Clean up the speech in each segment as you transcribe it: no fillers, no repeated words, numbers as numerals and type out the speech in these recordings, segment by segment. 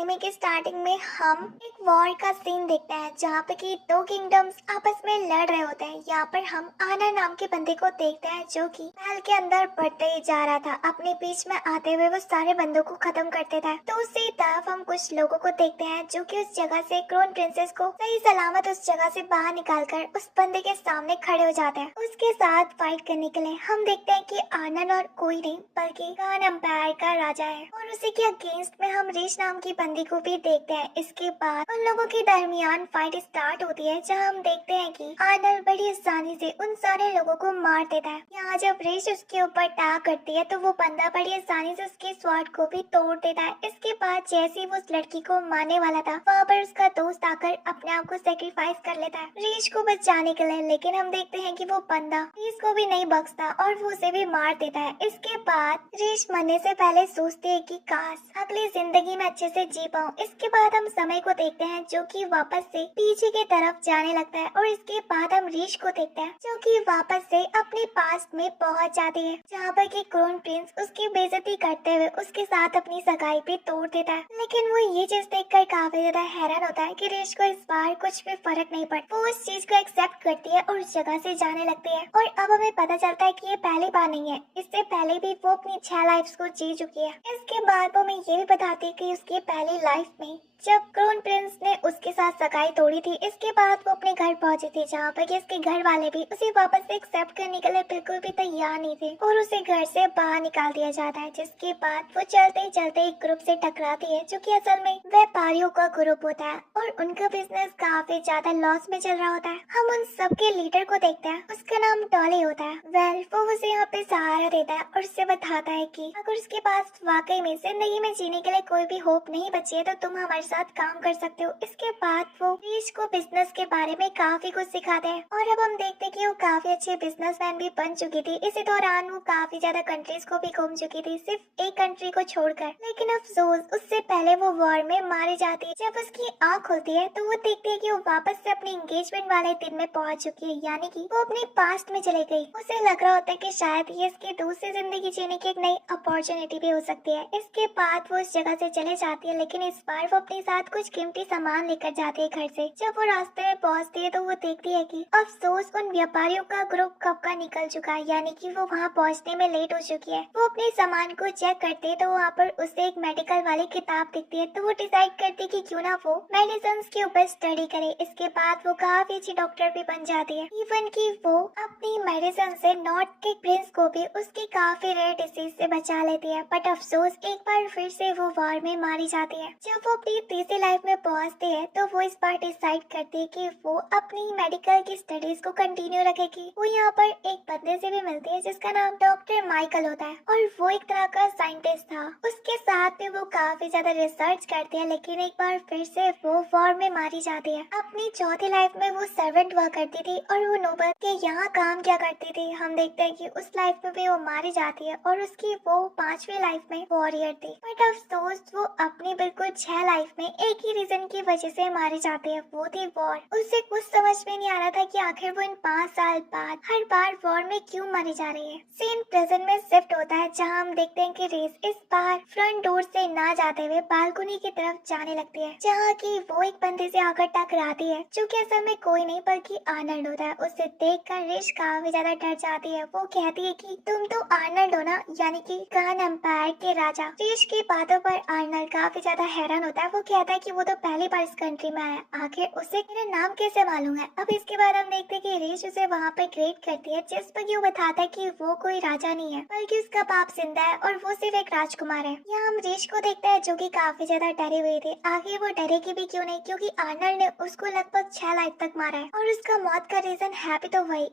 Anime के starting में हम एक वॉर का सीन देखते हैं जहाँ पे कि दो किंगडम्स आपस में लड़ रहे होते हैं। यहाँ पर हम आना नाम के बंदे को देखते हैं जो कि महल के अंदर बढ़ते ही जा रहा था। अपने बीच में आते हुए वो सारे बंदों को खत्म करते थे। तो उसी तरफ हम कुछ लोगों को देखते हैं जो कि उस जगह से क्रोन प्रिंसेस को सही सलामत उस जगह से बाहर निकालकर उस बंदे के सामने खड़े हो जाते हैं। उसके साथ फाइट करने के लिए हम देखते हैं कि आनंद और कोई नहीं बल्कि खान एम्पायर का राजा है और उसी के अगेंस्ट में हम रीच नाम की बंदी को भी देखते हैं। इसके बाद उन लोगों के दरमियान फाइट स्टार्ट होती है जहां हम देखते हैं कि आनंद बड़ी आसानी से उन सारे लोगों को मार देता है। यहाँ जब रीच उसके ऊपर अटैक करती है तो वो बंदा बड़ी आसानी से उसके स्वॉर्ड को भी तोड़ देता है। इसके बाद जैसे ही वो उस लड़की को मारने वाला था वहाँ पर उसका दोस्त आकर अपने आप को सेक्रीफाइस कर लेता है रीच को बचाने के लिए, लेकिन हम देखते हैं कि वो बंदा रीच को भी नहीं बख्शता और वो उसे भी मार देता है। इसके बाद रीच मरने से पहले सोचते है कि काश अगली जिंदगी में अच्छे से जी पाऊं। इसके बाद हम समय को देखते हैं जो कि वापस से पीछे की तरफ जाने लगता है और इसके बाद हम रीच को देखते हैं जो कि वापस से अपने पास्ट में पहुंच जाती है जहाँ पर कि क्रोन प्रिंस उसकी बेइज्जती करते हुए उसके साथ अपनी सगाई भी तोड़ देता है। लेकिन वो ये चीज देखकर काफी ज्यादा हैरान होता है कि रीच को इस बार कुछ भी फर्क नहीं पड़ता। वो उस चीज को एक्सेप्ट करती है और उस जगह से जाने लगती है और अब हमें पता चलता है कि ये पहली बार नहीं है, इससे पहले भी वो अपनी 6 लाइफ्स को जी चुकी है। इसके बाद वो हमें ये भी बताती है कि उसकी पहली लाइफ में जब क्रोन प्रिंस ने उसके साथ सगाई तोड़ी थी, इसके बाद वो अपने घर पहुंची थी जहाँ पर इसके घर वाले भी उसे वापस से एक्सेप्ट करने के लिए बिल्कुल भी तैयार नहीं थे और उसे घर से बाहर निकाल दिया जाता है। जिसके बाद वो चलते चलते एक ग्रुप से टकराती है जो कि असल में व्यापारियों का ग्रुप होता है और उनका बिजनेस काफी ज्यादा लॉस में चल रहा होता है। हम उन सबके लीडर को देखते हैं, उसका नाम डॉली होता है। वो उसे यहाँ पे सहारा देता है और उससे बताता है कि अगर उसके पास वाकई में जिंदगी में जीने के लिए कोई भी होप नहीं बची है तो तुम हमारे साथ काम कर सकते हो। इसके बाद वो रीच को बिजनेस के बारे में काफी कुछ सिखाते हैं और अब हम देखते हैं कि वो काफी अच्छे बिजनेसमैन भी बन चुकी थी। इसी दौरान वो काफी ज्यादा कंट्रीज को भी घूम चुकी थी, सिर्फ एक कंट्री को छोड़कर। लेकिन अफसोस उससे पहले वो वॉर में मारी जाती है। जब उसकी आँख खुलती है तो वो देखती है कि वो वापस से अपने एंगेजमेंट वाले दिन में पहुंच चुकी है, यानी कि वो अपने पास्ट में चले गई। उसे लग रहा होता है कि शायद ये इसकी दूसरी जिंदगी जीने की एक नई अपॉर्चुनिटी भी हो सकती है। इसके बाद वो उस जगह से चले जाती है, लेकिन इस बार वो अपने साथ कुछ कीमती सामान लेकर जाती है घर से। जब वो रास्ते में पहुंचती है तो वो देखती है कि अफसोस उन व्यापारियों का ग्रुप कब का निकल चुका है, यानी कि वो वहां पहुंचने में लेट हो चुकी है। वो अपने सामान को चेक करते है तो वहाँ पर उसे एक मेडिकल वाली किताब दिखती है, तो वो डिसाइड करती है कि क्यों ना वो मेडिसिन के ऊपर स्टडी करे। इसके बाद वो काफी अच्छी डॉक्टर भी बन जाती है, इवन की वो अपनी मेडिसिन से नॉर्थ के प्रिंस को भी उसकी काफी रेयर डिसीज से बचा लेती है। बट अफसोस एक बार फिर से वो वॉर में मारी जाती है। जब वो अपनी तीसरी लाइफ में पहुंचती है तो वो इस बार डिसाइड करती है कि वो अपनी मेडिकल की स्टडीज को कंटिन्यू रखेगी। वो यहाँ पर एक बंदे से भी मिलती है जिसका नाम डॉक्टर माइकल होता है और वो एक तरह का साइंटिस्ट था। उसके साथ में वो काफी ज्यादा रिसर्च करती है, लेकिन एक बार फिर से वो वॉर में मारी जाती है। अपनी चौथी लाइफ में वो सर्वेंट हुआ करती थी और वो नोबल के यहाँ काम किया करती थी। हम देखते हैं कि उस लाइफ में भी वो मारी जाती है और उसकी वो 5वीं लाइफ में वॉरियर थी। बट अफसोस वो अपनी बिल्कुल 6 लाइफ में एक ही रीजन की वजह से मारी जाती है, वो थी वॉर। उसे कुछ समझ में नहीं आ रहा था कि आखिर वो इन 5 साल बाद हर बार वॉर में क्यों मारी जा रही है। सीन प्रेजेंट में शिफ्ट होता है जहाँ हम देखते हैं कि रेस इस बार फ्रंट डोर से ना जाते हुए बालकनी की तरफ जाने लगती है, जहाँ की वो एक बंदे से आकर टकराती है जो कि असल में कोई नहीं बल्कि आर्नल्ड होता है। उसे देखकर रेस काफी ज्यादा डर जाती है। वो कहती है कि तुम तो आर्नल्ड हो ना, यानी कि खान एम्पायर के राजा। रेस की बातों पर आर्नल्ड काफी ज्यादा हैरान होता है। वो कहता है कि वो तो पहली बार इस कंट्री में आया, आखिर उसे मेरा नाम कैसे मालूम है। अब इसके बाद हम देखते हैं कि रेस उसे वहाँ पे ग्रेट करती है, जिस पर वो बताता है कि वो कोई राजा नहीं है बल्कि उसका बाप जिंदा है और वो सिर्फ एक राजकुमार है। यहाँ हम रेस को देखते हैं जो कि काफी ज्यादा डरे हुए थे। आगे वो डरेगी भी क्यों नहीं, क्योंकि आर्नल्ड ने उसको लगभग 6 लाइफ तक मारा है और उसका मौत का रीजन है भी तो वही।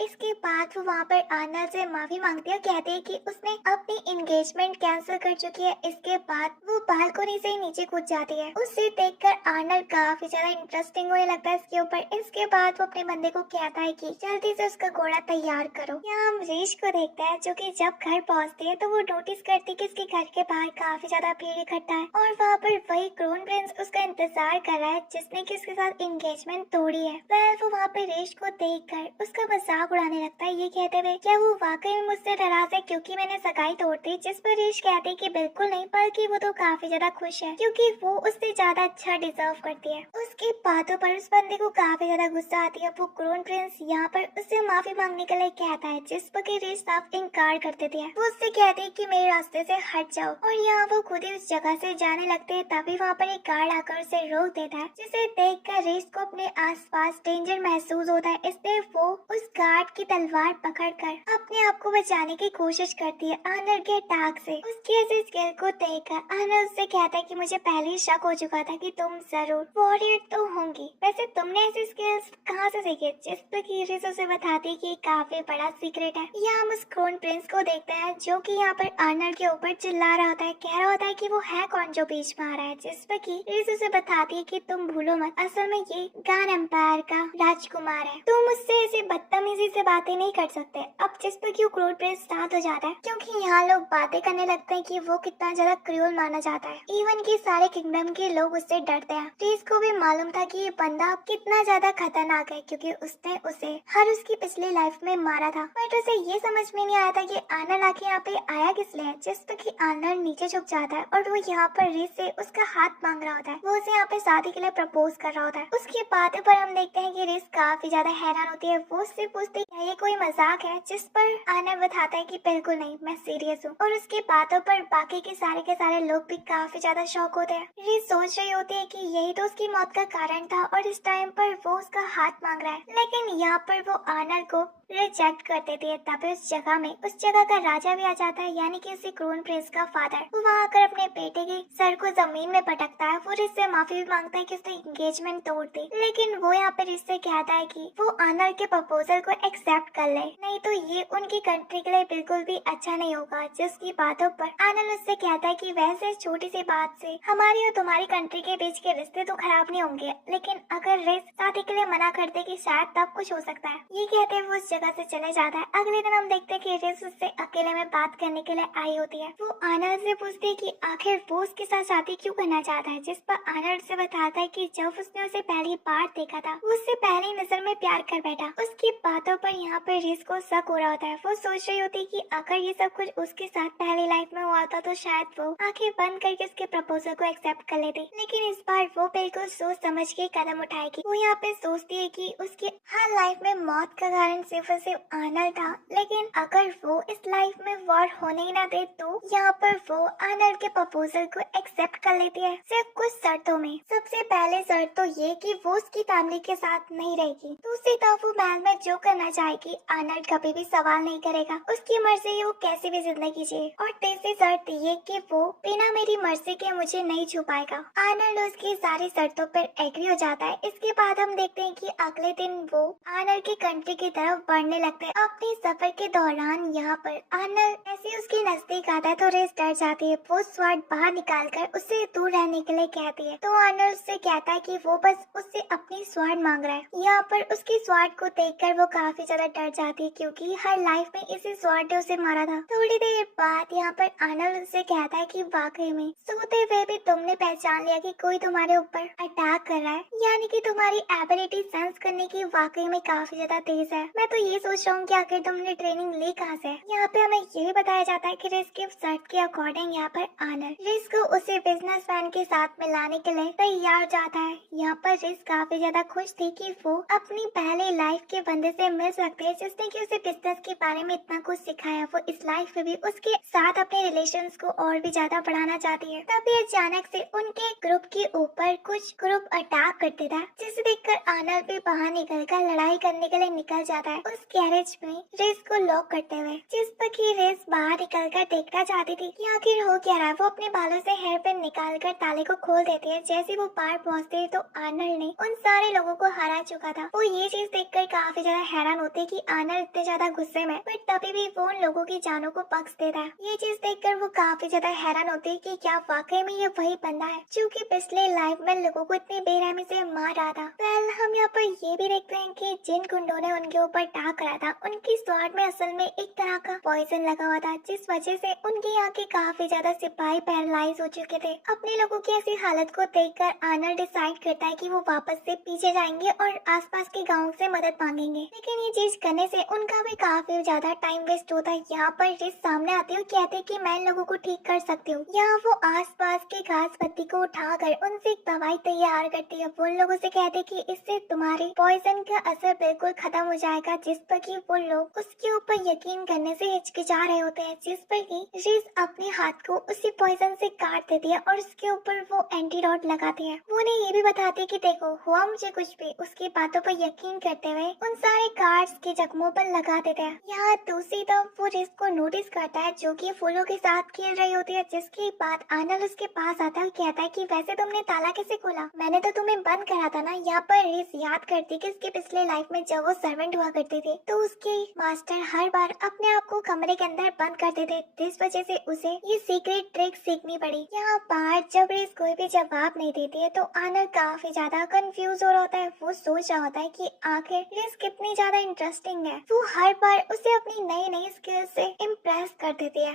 इसके बाद वो वहाँ पर आर्नल्ड से माफी मांगती है, कहती है कि उसने अपनी एंगेजमेंट कैंसिल कर चुकी है। इसके बाद वो बालकनी से ही नीचे कूद जाती है। उसे देखकर आर्नल्ड काफी ज्यादा इंटरेस्टिंग होने लगता है इसके ऊपर। इसके बाद वो अपने बंदे को कहता है कि जल्दी से उसका घोड़ा तैयार करो। यहाँ हम रेश को देखते हैं जो कि जब घर पहुँचती है तो वो नोटिस करती है कि उसके घर के बाहर काफी ज्यादा भीड़ इकट्ठा है और वहाँ पर वही क्रोन प्रिंस उसका इंतजार कर रहा है जिसने कि उसके साथ एंगेजमेंट तोड़ी है। वो वहाँ पे रेश को देखकर उसका मजाक उड़ाने लगता है, ये कहते हुए क्या वो वाकई में मुझसे नाराज है क्योंकि मैंने सगाई तोड़ दी। जिस पर रेश कहती है कि बिल्कुल नहीं, बल्कि वो तो काफी ज्यादा खुश है क्योंकि वो उससे ज्यादा अच्छा डिजर्व करती है। उसकी बातों पर उस बंदे को काफी ज्यादा गुस्सा आती है। वो क्राउन प्रिंस यहाँ पर उससे माफी मांगने के लिए कहता है, जिस पर कि रीस साफ इनकार कर देती है। वो उससे कहती है कि मेरे रास्ते से हट जाओ और यहाँ वो खुद ही उस जगह से जाने लगते हैं। तभी वहाँ पर एक गार्ड आकर उसे रोक देता है, जिसे देखकर रीस को अपने आसपास डेंजर महसूस होता है। इसलिए वो उस गार्ड की तलवार पकड़कर अपने आप को बचाने की कोशिश करती है आर्नल्ड के अटैक से। उसके ऐसे स्किल को देखकर आर्नल्ड उससे कहता है कि मुझे पहले ही शक हो चुका था कि तुम जरूर वॉरियर तो होंगी। वैसे तुमने ऐसे स्किल्स कहाँ से सीखे? जिस पर की रीस उसे बताती है कि काफी बड़ा सीक्रेट है। यहाँ हम उस क्राउन प्रिंस को देखते हैं जो कि यहाँ पर आर्नल्ड के ऊपर चिल्ला रहा होता है, कह रहा होता है कि वो है कौन जो बीच में आ रहा है। जिस पर की रीस उसे बताती है कि तुम भूलो मत, असल में ये गान एम्पायर का राजकुमार है। तुम उससे ऐसे बदतमीजी से बातें नहीं कर सकते। अब जिस पर की क्राउन प्रिंस शांत हो जाता है क्योंकि यहाँ लोग बातें करने लगते हैं कि वो कितना ज्यादा क्रूअल माना जाता है। इवन की सारे किंगडम के लोग उससे डरते हैं। रीस को भी मालूम था कि ये बंदा कितना ज्यादा खतरनाक है क्योंकि उसने उसे हर उसकी पिछली लाइफ में मारा था। बट उसे ये समझ में नहीं आया था कि आर्नल्ड आके यहाँ पे आया किस लिए। जिस पर कि आर्नल्ड नीचे झुक जाता है और वो यहाँ पर रीस से उसका हाथ मांग रहा होता है। वो उसे यहाँ पे शादी के लिए प्रपोज कर रहा होता है। उसकी बातों पर हम देखते हैं कि रीस काफी ज्यादा हैरान होती है। वो उससे पूछती है ये कोई मजाक है? जिस पर आर्नल्ड बताता है कि बिल्कुल नहीं, मैं सीरियस हूँ। और उसकी बातों पर बाकी के सारे लोग भी काफी ज्यादा शॉक होते हैं। रीस सोच रही होती है कि यही तो उसकी मौत का कारण था और इस टाइम पर वो उसका हाथ मांग रहा है। लेकिन यहाँ पर वो आर्नल्ड को रिजेक्ट कर देती है। तभी उस जगह का राजा भी आ जाता है, यानी कि उसी क्राउन प्रिंस का फादर। वो वहाँ आकर अपने बेटे के सर को जमीन में पटकता है। वो रीस से माफी भी मांगता है कि उसने एंगेजमेंट तोड़ दी। लेकिन वो यहाँ पे रीस से कहता है कि वो आर्नल्ड के प्रपोजल को एक्सेप्ट कर ले, नहीं तो ये उनकी कंट्री के लिए बिल्कुल भी अच्छा नहीं होगा। जिसकी बातों पर आर्नल्ड उससे कहता है कि वैसे छोटी सी बात से हमारी और तुम्हारी कंट्री के बीच के रिश्ते तो खराब नहीं होंगे, लेकिन अगर रीस शादी के लिए मना कर देगी शायद तब कुछ हो सकता है। ये कहते हुए वो उस जगह से चले जाता है। अगले दिन हम देखते हैं कि रीस उससे अकेले में बात करने के लिए आई होती है। वो आर्नल्ड से पूछती है कि आखिर वो उसके साथ शादी क्यों करना चाहता है। जिस पर आर्नल्ड से बताता है कि जब उसने उसे पहली बार देखा था वो उससे पहली नजर में प्यार कर बैठा। उसकी बातों पर यहाँ पर रीस को शक हो रहा होता है। वो सोच रही होती है कि अगर ये सब कुछ उसके साथ पहली लाइफ में हुआ था तो शायद वो आंखें बंद करके उसके प्रपोजल को एक्सेप्ट कर लेती। लेकिन इस बार वो बिल्कुल सोच समझ के कदम उठाएगी। वो यहाँ पे सोचती है कि उसकी हर लाइफ में मौत का कारण सिर्फ और सिर्फ आर्नल्ड था, लेकिन अगर वो इस लाइफ में वॉर होने ही ना दे तो यहाँ पर वो आर्नल्ड के प्रपोजल को एक्सेप्ट कर लेती है, सिर्फ कुछ शर्तों में। सबसे पहले शर्त तो ये कि वो उसकी फैमिली के साथ नहीं रहेगी। दूसरी तरफ वो महल में जो करना चाहेगी आर्नल्ड कभी भी सवाल नहीं करेगा। उसकी मर्जी वो कैसी भी जिंदगी जिए। और तीसरी शर्त ये कि वो बिना मेरी मर्जी के मुझे नहीं छुपाएगा। आर्नल्ड उसकी सारी शर्तों पर एग्री हो जाता है। इसके बाद हम देखते हैं कि अगले दिन वो आर्नल्ड की कंट्री की तरफ बढ़ने लगते हैं। अपने सफर के दौरान यहाँ पर आर्नल्ड ऐसे उसके नजदीक आता है तो रीस डर जाती है। वो स्वॉर्ड बाहर निकालकर उससे दूर रहने के लिए कहती है तो आर्नल्ड उससे कहता है कि वो बस उससे अपनी स्वॉर्ड मांग रहा है। यहाँ पर उसकी स्वॉर्ड को देखकर वो काफी ज्यादा डर जाती है क्योंकि हर लाइफ में इसी स्वॉर्ड ने उसे मारा था। थोड़ी देर बाद यहाँ पर आर्नल्ड उससे कहता है कि वाकई में सोते हुए भी तुमने पहचान लिया कि कोई तुम्हारे ऊपर अटैक कर रहा है, यानी कि तुम्हारी एबिलिटी सेंस करने की वाकई में काफी ज्यादा तेज है। मैं तो ये सोच रहा हूँ कि आखिर तुमने ट्रेनिंग ली कहाँ से। यहाँ पे हमें ये भी बताया जाता है कि रीस के शर्त के अकॉर्डिंग यहाँ पर आर्नल्ड रीस को उसे बिजनेसमैन के साथ मिलाने के लिए तैयार जाता है। यहाँ पर रीस काफी ज्यादा खुश थी कि वो अपनी पहले लाइफ के बंदे से मिल सकते हैं जिसने कि उसे बिजनेस के बारे में इतना कुछ सिखाया। वो इस लाइफ में भी उसके साथ अपने रिलेशंस को और भी ज्यादा बढ़ाना चाहती है। तभी अचानक से उनके ग्रुप के ऊपर कुछ ग्रुप अटैक कर देता है, जिसे देखकर आर्नल्ड भी बाहर निकलकर लड़ाई करने के लिए निकल जाता है उस गैरेज में रीस को लॉक करते हुए। जिस पर की रीस बाहर निकलकर देखना चाहती थी कि आखिर हो क्या रहा है। वो अपने बालों से हेयर पिन निकालकर ताले को खोल देती है। जैसे वो बाहर पहुंचते हैं तो आर्नल्ड ने उन सारे लोगों को हरा चुका था। वो ये चीज देखकर काफी ज्यादा हैरान होते कि आर्नल्ड इतने ज्यादा गुस्से में, बट तभी भी वो उन लोगों की जानों को बख्श देता है। ये चीज देखकर वो काफी ज्यादा हैरान होते कि क्या वाकई में ये वही बंदा है जो कि पिछले लाइफ में लोगों को इतनी बेरहमी से मार रहा था। वेल हम यहाँ पर ये भी देखते हैं कि जिन गुंडों ने उनके ऊपर अटैक करा था, उनकी स्वाद में असल में एक तरह का पॉइजन लगा हुआ था, जिस वजह से उनके यहाँ के काफी ज्यादा सिपाही पैरालाइज हो चुके थे। अपने लोगों की ऐसी हालत को देखकर आर्नल्ड डिसाइड करता है कि वो वापस से पीछे जाएंगे और आसपास के गाँव से मदद मांगेंगे। लेकिन ये चीज करने से उनका भी काफी ज्यादा टाइम वेस्ट होता है। यहाँ पर रिस सामने आती है, कहते हैं कि मैं इन लोगों को ठीक कर सकती हूँ। यहाँ वो आसपास के घास पत्ती को उठाकर उनसे एक दवाई तैयार करती है। वो उन लोगों से कहते हैं कि इससे तुम्हारे पॉइजन का असर बिल्कुल खत्म हो जाएगा, जिस पर कि वो लोग उसके ऊपर यकीन करने से हिचकिचा रहे होते हैं, जिस पर कि रिस अपने हाथ को उसी पॉइजन से काट देती है और उसके ऊपर वो एंटीडोट लगाती है। वो उन्हें ये भी बताती है कि देखो हुआ मुझे कुछ भी, उसकी बातों पर यकीन करते हुए उन सारे कार्ड्स के जख्मों पर लगा देते हैं। यहाँ दूसरी तरफ वो रिस को नोटिस करता है, जो कि फूलों के साथ खेल रही होती है, जिसके बाद आर्नल्ड उसके पास आता है और कहता है कि वैसे तुमने ताला कैसे खोला, मैंने तो तुम्हें बंद करा था ना। यहाँ पर रिस याद करती कि उसके पिछले लाइफ में जब वो सर्वेंट हुआ करती थी तो उसके मास्टर हर बार अपने आप को कमरे के अंदर बंद करते थे, जिस वजह से उसे ये सीक्रेट ट्रिक सीखनी पड़ी। यहाँ बाहर जब रिस कोई भी जवाब नहीं देती है तो आर्नल्ड काफी ज्यादा कंफ्यूज हो रहा होता है। वो सोच रहा होता है कि आखिर रिस कितनी ज्यादा इंटरेस्टिंग है। वो हर बार उसे अपनी नई नई स्किल से इम्प्रेस कर देती है।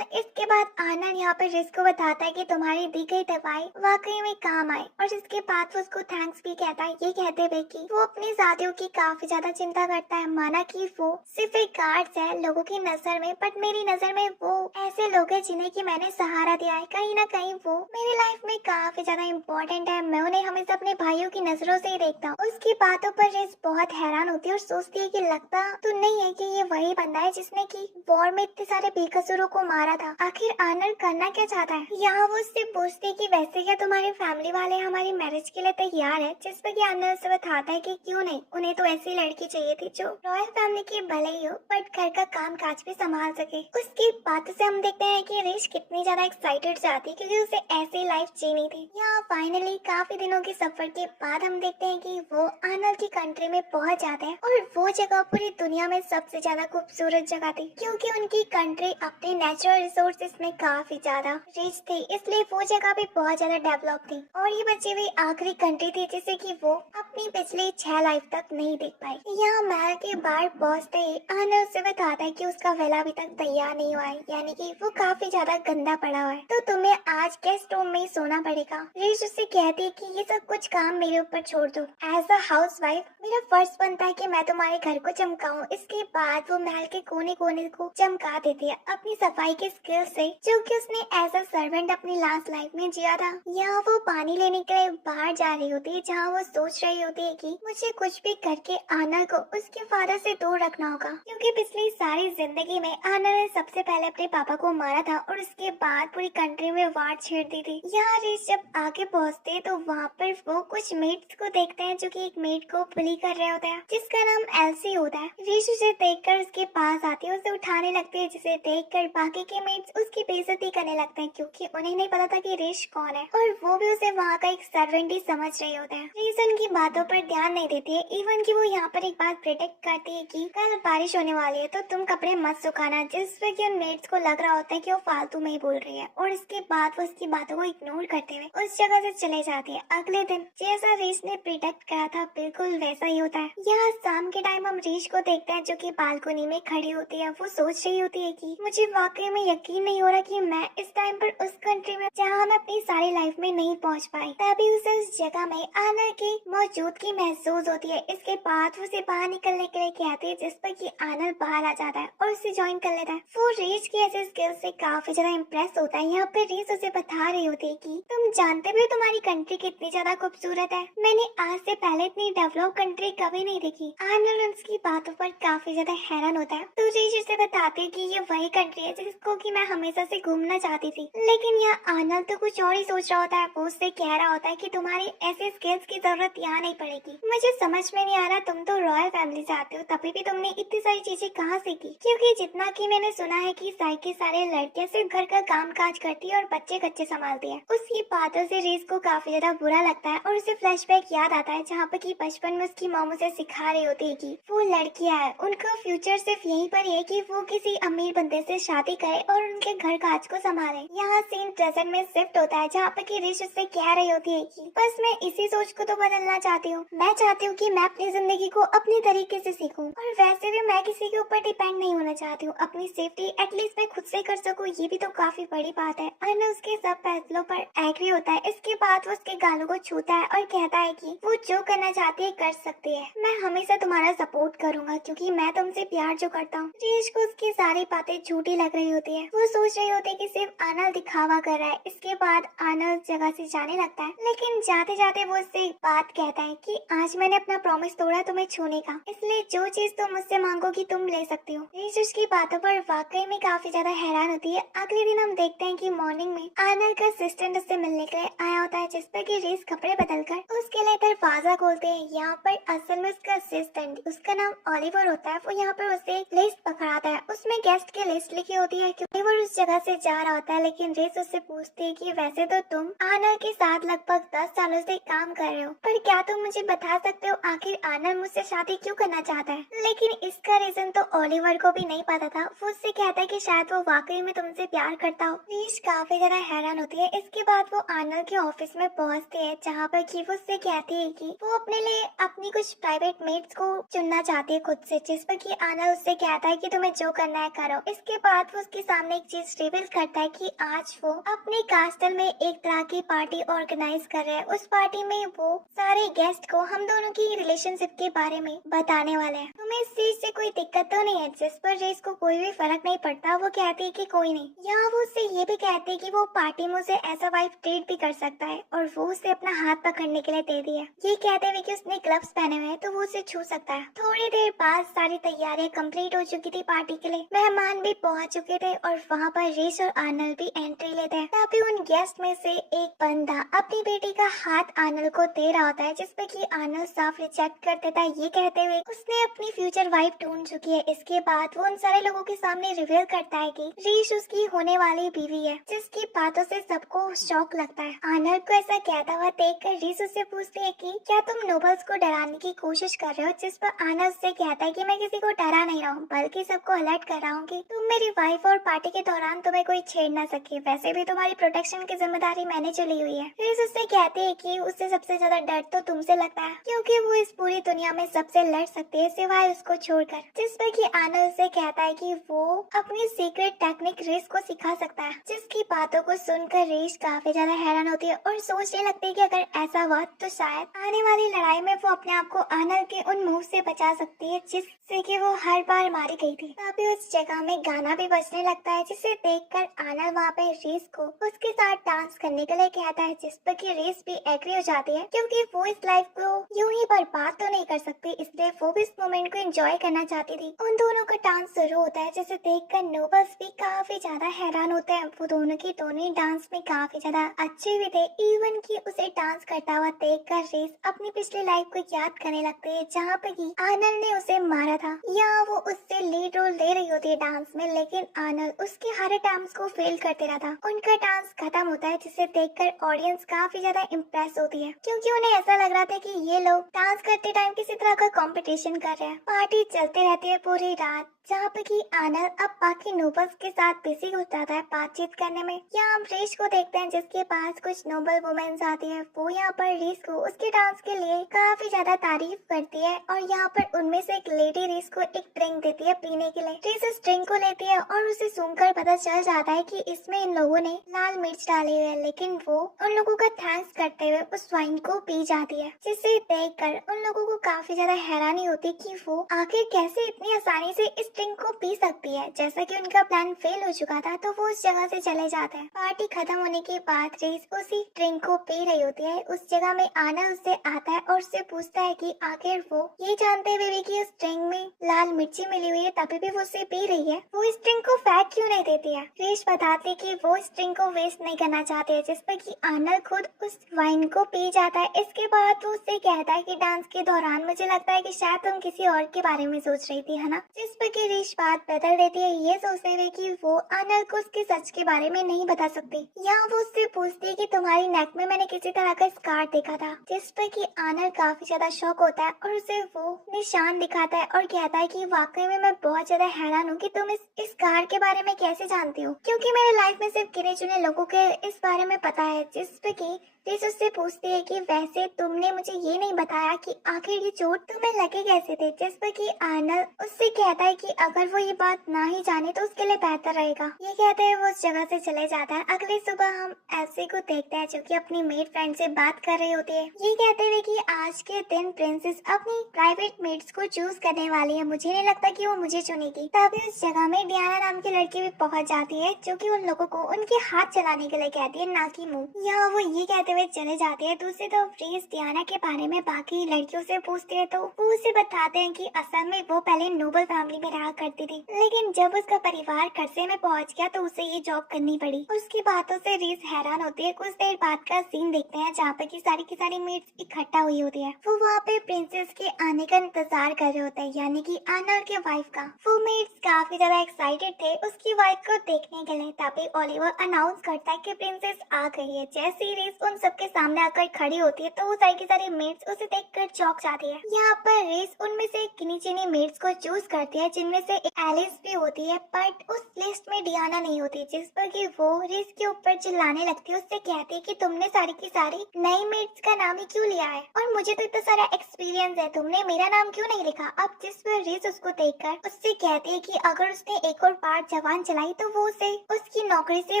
इसके बाद आर्नल्ड यहाँ पर रिस को बताता है कि तुम्हारी दी गई दवाई वाकई में काम आई, और इसके बाद वो उसको थैंक्स भी कहता है, ये कहते हुए कि वो अपने साथियों की काफी ज्यादा चिंता करता है। माना कि वो सिर्फ एक गार्ड है लोगों की नजर में, बट मेरी नजर में वो ऐसे लोग हैं जिन्हें की मैंने सहारा दिया है। कहीं ना कहीं वो मेरी लाइफ में काफी ज्यादा इम्पोर्टेंट है। मैं उन्हें हमेशा अपने भाइयों की नजरों से ही देखता हूँ। उसकी बातों पर रिस बहुत हैरान होती है और सोचती है कि लगता तो नहीं है कि ये वही बंदा है जिसने की वॉर में इतने सारे बेकसूरों को मारा था। आखिर आर्नल्ड करना क्या चाहता है। यहाँ वो उससे पूछती है कि वैसे क्या तुम्हारी फैमिली वाले हमारी मैरिज के लिए तैयार है, जिस पर आर्नल्ड से बताता है कि क्यों नहीं, उन्हें तो ऐसी लड़की चाहिए थी जो रॉयल फैमिली की भले ही हो बट घर का काम काज भी संभाल सके। उसकी बातों से हम देखते हैं कि रिश कितनी ज्यादा एक्साइटेड जाती क्योंकि उसे ऐसी लाइफ जीनी थी। यहाँ फाइनली काफी दिनों के सफर के बाद हम देखते हैं कि वो आर्नल्ड की कंट्री में पहुंच जाते हैं और वो जगह पूरी दुनिया में सबसे ज्यादा खूबसूरत जगह थी, क्योंकि उनकी कंट्री अपने नेचुरल रिसोर्सेज में काफी ज्यादा रिच थी, इसलिए वो जगह भी बहुत ज्यादा डेवलप थी। और ये बची हुई आखिरी कंट्री थी जिसे कि वो अपनी पिछली 6 लाइफ तक नहीं देख पाई। यहाँ महल के बाहर पहुंचते ही आर्नल्ड से बताता है कि उसका वेला अभी तक तैयार नहीं हुआ है, यानी कि वो काफी ज्यादा गंदा पड़ा हुआ है, तो तुम्हें आज गेस्ट रूम में ही सोना पड़ेगा। रिश उससे कहती है कि ये सब कुछ काम मेरे ऊपर छोड़ दो। एज अ हाउस वाइफ मेरा फर्ज बनता है कि मैं तुम्हारे घर को चमकाऊं। इसके बाद वो महल के कोने कोने को चमका देती है अपनी सफाई के स्किल से, जो कि उसने एज अ सर्वेंट अपनी लास्ट लाइफ में जिया था। यहाँ वो पानी लेने के लिए बाहर जा रही होती है, जहाँ वो सोच रही होती है कि मुझे कुछ भी करके आर्नल्ड को उसके फादर से दूर रखना होगा, क्योंकि पिछली सारी जिंदगी में आर्नल्ड ने सबसे पहले अपने पापा को मारा था और उसके बाद पूरी कंट्री में वार छेड़ दी थी। यहाँ रिश जब आगे पहुँचते हैं तो वहाँ पर वो कुछ मेट्स को देखते हैं जो कि एक मेट को बुली कर रहे होते हैं, जिसका नाम एल्सी होता है। रिश उसे देखकर उसके पास आती है, उसे उठाने लगती है, जिसे देखकर बाकी के मेट्स उसकी बेइज्जती करने लगते हैं, क्योंकि उन्हें नहीं पता था कि रिश कौन है और वो भी उसे वहाँ का एक सर्वेंट ही समझ रहे होते हैं। रिश उनकी बातों पर ध्यान नहीं देती है, इवन कि वो यहाँ पर एक बात प्रिडिक्ट करती है कि कल बारिश होने वाली है तो तुम कपड़े मत सुखाना, जिससे कि उन मेट्स को लग रहा होता है कि वो फालतू में ही बोल रही है, और इसके बाद वो उसकी बातों को इग्नोर करते हुए उस जगह से चले जाती है। अगले दिन जैसा रिश ने प्रिडिक्ट करा था बिल्कुल वैसा ही होता है। यहाँ शाम के टाइम हम रिश को देखते हैं जो कि बालकनी में खड़ी होती है। वो सोच रही होती है कि मुझे वाकई में यकीन नहीं हो रहा कि मैं इस टाइम पर उस कंट्री में जहाँ मैं अपनी सारी लाइफ में नहीं पहुँच पाई। तभी उसे उस जगह में आर्नल्ड की मौजूदगी महसूस होती है। इसके बाद वो उसे बाहर निकलने के लिए कहती है, जिस पर कि आर्नल्ड बाहर आ जाता है और उसे ज्वाइन कर लेता है। वो रिश की ऐसे स्किल से काफी ज्यादा इम्प्रेस होता है। यहाँ पे रिश उसे बता रही होती है कि तुम जानते भी हो तुम्हारी कंट्री कितनी ज्यादा खूबसूरत है, मैंने आज से पहले इतनी डेवलप कंट्री कभी नहीं देखी। आर्नल्ड उसकी बातों पर काफी ज्यादा हैरान होता है, तो रिश उसे बताती है कि ये वही कंट्री है जिसको कि मैं हमेशा से घूमना चाहती थी। लेकिन यहाँ आर्नल्ड तो कुछ और ही सोच रहा होता है। वो उससे कह रहा होता है कि तुम्हारी ऐसे स्किल्स की जरूरत यहाँ नहीं पड़ेगी। मुझे समझ में नहीं आ रहा, तुम तो रॉयल फैमिली से आते हो, तभी भी तुमने इतनी सारी चीजें कहाँ सीखी? क्योंकि जितना कि मैंने सुना है कि साई की सारे लड़कियां सिर्फ घर का काम काज करती है और बच्चे कच्चे संभालती है। उसकी बातों से रिश को काफी ज्यादा बुरा लगता है और उसे फ्लैशबैक याद आता है, जहाँ पे कि बचपन में उसकी मॉम उसे सिखा रही होती है कि वो लड़कियां है, उनका फ्यूचर सिर्फ यहीं पर है कि वो किसी अमीर बंदे से शादी करे और उनके घर काज को संभाले। यहाँ सीन प्रेजेंट में शिफ्ट होता है, जहाँ पे कि रिश उससे कह रही होती है कि बस मैं इसी सोच को तो बदलना चाहती चाहती हूँ। मैं चाहती हूँ कि मैं अपनी जिंदगी को अपने तरीके से सीखूं, और वैसे भी मैं किसी के ऊपर डिपेंड नहीं होना चाहती हूँ। अपनी सेफ्टी एटलीस्ट मैं खुद से कर सकूँ, ये भी तो काफी बड़ी बात है। अन्ना उसके सब फैसलों पर एग्री होता है। इसके बाद वो उसके गालों को छूता है और कहता है कि वो जो करना चाहती है कर सकती है। मैं हमेशा तुम्हारा सपोर्ट करूंगा क्योंकि मैं तुमसे प्यार जो करता हूँ। रीश को उसकी सारी बातें झूठी लग रही होती है। वो सोच रही होती है कि सिर्फ आनंद दिखावा कर रहा है। इसके बाद आनंद जगह से जाने लगता है, लेकिन जाते जाते वो उससे एक बात कहता है कि आज मैंने अपना प्रॉमिस तोड़ा तुम्हें छूने का, इसलिए जो चीज तुम मुझसे मांगोगी तुम ले सकती हो। रीश उसकी बातों पर वाकई में काफी ज्यादा हैरान होती है। अगले दिन हम देखते हैं कि मॉर्निंग में आनंद का असिस्टेंट उससे मिलने के लिए आया होता है, जिस पर कि रीश कपड़े बदलकर उसके लिए दरवाजा खोलते हैं। यहाँ पर असल में उसका असिस्टेंट, उसका नाम ओलिवर होता है, वो यहाँ पर उसे एक लिस्ट पकड़ाता है। उसमें गेस्ट की लिस्ट लिखी होती है क्योंकि वो उस जगह से जा रहा होता है। लेकिन रीश उससे पूछती है कि वैसे तो तुम आनंद के साथ लगभग 10 सालों से काम कर रहे हो, पर क्या तुम मुझे बता सकते हो आखिर आनंद मुझसे शादी क्यों करना चाहता है? लेकिन इसका रीजन तो ओलिवर को भी नहीं पता था। वो उससे कहता है कि शायद वो वाकई में तुमसे प्यार करता हो। रीश काफी ज्यादा हैरान होती है। इसके बाद वो आनंद के ऑफिस में पहुंचती है, जहाँ पर कि वो उससे कहती है कि वो अपने लिए अपनी कुछ प्राइवेट मेट्स को चुनना चाहती है खुद से, जिस पर कि आनंद उससे कहता है कि तुम्हें जो करना है करो। इसके बाद वो उसके सामने एक चीज रिवील करता है कि आज वो अपने कास्टल में एक तरह की पार्टी ऑर्गेनाइज कर रहे हैं। उस पार्टी में वो सारे गेस्ट को हम दोनों की रिलेशनशिप के बारे में बताने वाले हैं। तुम्हें इस चीज से कोई दिक्कत तो नहीं है? जिस पर रीश को कोई भी फर्क नहीं पड़ता। वो कहती है कि कोई नहीं। यहाँ वो उससे ये भी कहती है कि वो पार्टी में उसे ऐसा वाइफ ट्रीट भी कर सकता है, और वो उसे अपना हाथ पकड़ने के लिए दे दिया। ये कहते हुए कि उसने ग्लव्स पहने हुए हैं तो वो उसे छू सकता है। थोड़ी देर बाद सारी तैयारियां कंप्लीट हो चुकी थी पार्टी के लिए। मेहमान भी पहुंच चुके थे और वहाँ पर रीश और आनंद भी एंट्री लेते हैं। तभी उन गेस्ट में से एक बंदा अपनी बेटी का हाथ आनंद को दे रहा होता है, जिसपे कि आनंद साफ रिजेक्ट कर देता है, ये कहते हुए उसने अपनी फ्यूचर वाइफ ढूंढ चुकी है। इसके बाद वो उन सारे लोगों के सामने रिवील करता है कि रीश उसकी होने वाली बीवी है, जिसकी बातों से सबको शौक लगता है। आनंद को ऐसा कहता हुआ देखकर रीश उससे पूछती है कि क्या तुम नोबल्स को डराने की कोशिश कर रहे हो? जिस पर आनंद उससे कहता है कि मैं किसी को डरा नहीं रहा हूँ, बल्कि सबको अलर्ट कर रहा हूँ कि तुम मेरी वाइफ और पार्टी के दौरान तुम्हें कोई छेड़ ना सके। वैसे भी तुम्हारी प्रोटेक्शन की जिम्मेदारी मैंने जो ली हुई है। रीश उससे कहती है कि उससे सबसे ज्यादा डर तो तुमसे लगता है, क्योंकि वो इस पूरी दुनिया में सबसे लड़ सकती है सिवाय उसको छोड़कर। जिस पर कि आनंद उससे कहता है कि वो अपनी सीक्रेट टेक्निक रीश को सिखा सकता है। जिसकी बातों को सुनकर रीश काफी ज्यादा हैरान होती है और सोचने लगती है कि अगर ऐसा हुआ तो शायद आने वाली लड़ाई में वो अपने आप को आनंद के उन मूव से बचा सकती है जिससे कि वो हर बार मारी गई थी। तभी उस जगह में गाना भी बजने लगता है, जिसे देखकर आनंद वहाँ पे रीश को उसके साथ डांस करने के लिए कहता है, जिस पर कि रीश भी एग्री हो जाती है, क्योंकि वो इस लाइफ को यूं ही बर्बाद तो नहीं कर सकती, इसलिए वो भी इस मोमेंट को एंजॉय करना चाहती थी। उन दोनों का डांस शुरू होता है, जिसे देखकर नोबल्स भी काफी ज्यादा हैरान होते हैं। वो दोनों की दोनों डांस में काफी ज्यादा अच्छे भी थे। इवन की उसे डांस करता हुआ देखकर रीश अपनी पिछली लाइफ को याद करने लगती है, जहाँ पे कि आनंद ने उसे मारा था। यहाँ वो उससे लीड रोल ले रही होती है डांस में, लेकिन आनंद उसके हर डांस को फेल करते रहा था। उनका डांस खत्म होता है, जिसे देखकर ऑडियंस काफी ज्यादा इम्प्रेस होती है, क्योंकि उन्हें ऐसा लग रहा था कि ये लोग डांस करते टाइम किसी तरह का कंपटीशन कर रहे हैं। पार्टी चलते रहती है पूरी रात, जहाँ पे कि आनंद अब बाकी नोबल्स के साथ बिजी हो जाता है बातचीत करने में। यहाँ हम रीश को देखते हैं, जिसके पास कुछ नोबल वुमेन्स आती हैं। वो यहाँ पर रीश को उसके डांस के लिए काफी ज्यादा तारीफ करती है, और यहाँ पर उनमें से एक लेडी रीश को एक ड्रिंक देती है पीने के लिए। रीश उस ड्रिंक को लेती है और उसे सुनकर पता चल जाता है कि इसमें इन लोगों ने लाल मिर्च डाली हुई है, लेकिन वो उन लोगों का थैंक्स करते हुए उस वाइन को पी जाती है, जिसे देखकर उन लोगों को काफी ज्यादा हैरानी होती है कि वो आखिर कैसे इतनी आसानी से इस ड्रिंक को पी सकती है। जैसा कि उनका प्लान फेल हो चुका था, तो वो उस जगह से चले जाते हैं। पार्टी खत्म होने के बाद रीश उसी ड्रिंक को पी रही होती है। उस जगह में आनंद उससे आता है और उससे पूछता है कि आखिर वो ये जानते हुए भी कि उस ड्रिंक में लाल मिर्ची मिली हुई है, तभी भी वो उसे पी रही है, वो इस ड्रिंक को फेंक क्यों नहीं देती है? रीश बताती कि वो इस ड्रिंक को वेस्ट नहीं करना चाहते है, जिस पर कि आनंद खुद उस वाइन को पी जाता है। इसके बाद वो उससे कहता है कि डांस के दौरान मुझे लगता है कि शायद तुम किसी और के बारे में सोच रही थी, है ना? जिस पर कि रीश बात बदल देती है, ये सोचते हुए कि वो आनंद को उसके सच के बारे में नहीं बता सकती। यहाँ वो उससे पूछती है कि तुम्हारी नेक में मैंने किसी तरह का स्कार देखा था, जिस पर कि आनंद काफी ज्यादा शॉक होता है और उसे वो निशान दिखाता है और कहता है कि वाकई में मैं बहुत ज्यादा हैरान हूँ कि तुम इस स्कार के बारे में कैसे जानती हो, क्योंकि मेरे लाइफ में सिर्फ गिने चुने लोगों के इस बारे में पता है। जिस पे कि रिस उससे पूछती है कि वैसे तुमने मुझे ये नहीं बताया कि आखिर ये चोट तुम्हें लगे कैसे थे, जिस पर कि आर्नल्ड उससे कहता है कि अगर वो ये बात ना ही जाने तो उसके लिए बेहतर रहेगा। ये कहते हैं वो उस जगह से चले जाता है। अगली सुबह हम एल्सी को देखते हैं जो कि अपनी मेड फ्रेंड से बात कर रही होती है। ये कहते हुए कि आज के दिन प्रिंसेस अपनी प्राइवेट मेड्स को चूज करने वाली है, मुझे नहीं लगता कि वो मुझे चुनेगी। तभी उस जगह में डियाना नाम की लड़की भी पहुंच जाती है जो कि उन लोगों को उनके हाथ चलाने के लिए कहती है, ना कि मुंह। यहाँ वो ये कहते हुए चले जाते हैं। दूसरी तरफ प्रिंस डियाना के बारे में बाकी लड़कियों से पूछते हैं तो वो उसे बताते हैं कि असल में वो पहले नोबल फैमिली में रहा करती थी, लेकिन जब उसका परिवार कर्जे में पहुंच गया तो उसे ये जॉब करनी पड़ी। उसकी बातों से रीस हैरान होती है। कुछ देर बाद का सीन देखते हैं जहाँ पे की सारी मेड्स इकट्ठा हुई होती है। वो वहाँ पे प्रिंसेस के आने का इंतजार कर रहे होते हैं, यानी कि आर्नल्ड के वाइफ का। वो मेड्स काफी ज्यादा एक्साइटेड थे उसकी वाइफ को देखने के लिए। तभी ओलिवर अनाउंस करता है कि प्रिंसेस आ गई है। जैसे ही रेस उन सबके सामने आकर खड़ी होती है तो वो सारी मेड्स उसे देखकर चौंक जाती है। यहाँ पर रेस उनमें से गिनी चुनी मेड्स को चूज करती है, जिनमें से एक एलिस भी होती है, बट उस लिस्ट में डियाना नहीं होती, जिस पर कि वो रेस के ऊपर चिल्लाने लगती है। उससे कहती है कि तुमने सारी की सारी नई मेड्स का नाम ही क्यों लिया है, और मुझे तो इतना सारा एक्सपीरियंस है, तुमने मेरा नाम क्यों नहीं लिखा। अब जिस पर रेस उसको देखकर उससे कहती है कि अगर उसने एक और बार जबान चलाई तो वो उसे उसकी नौकरी से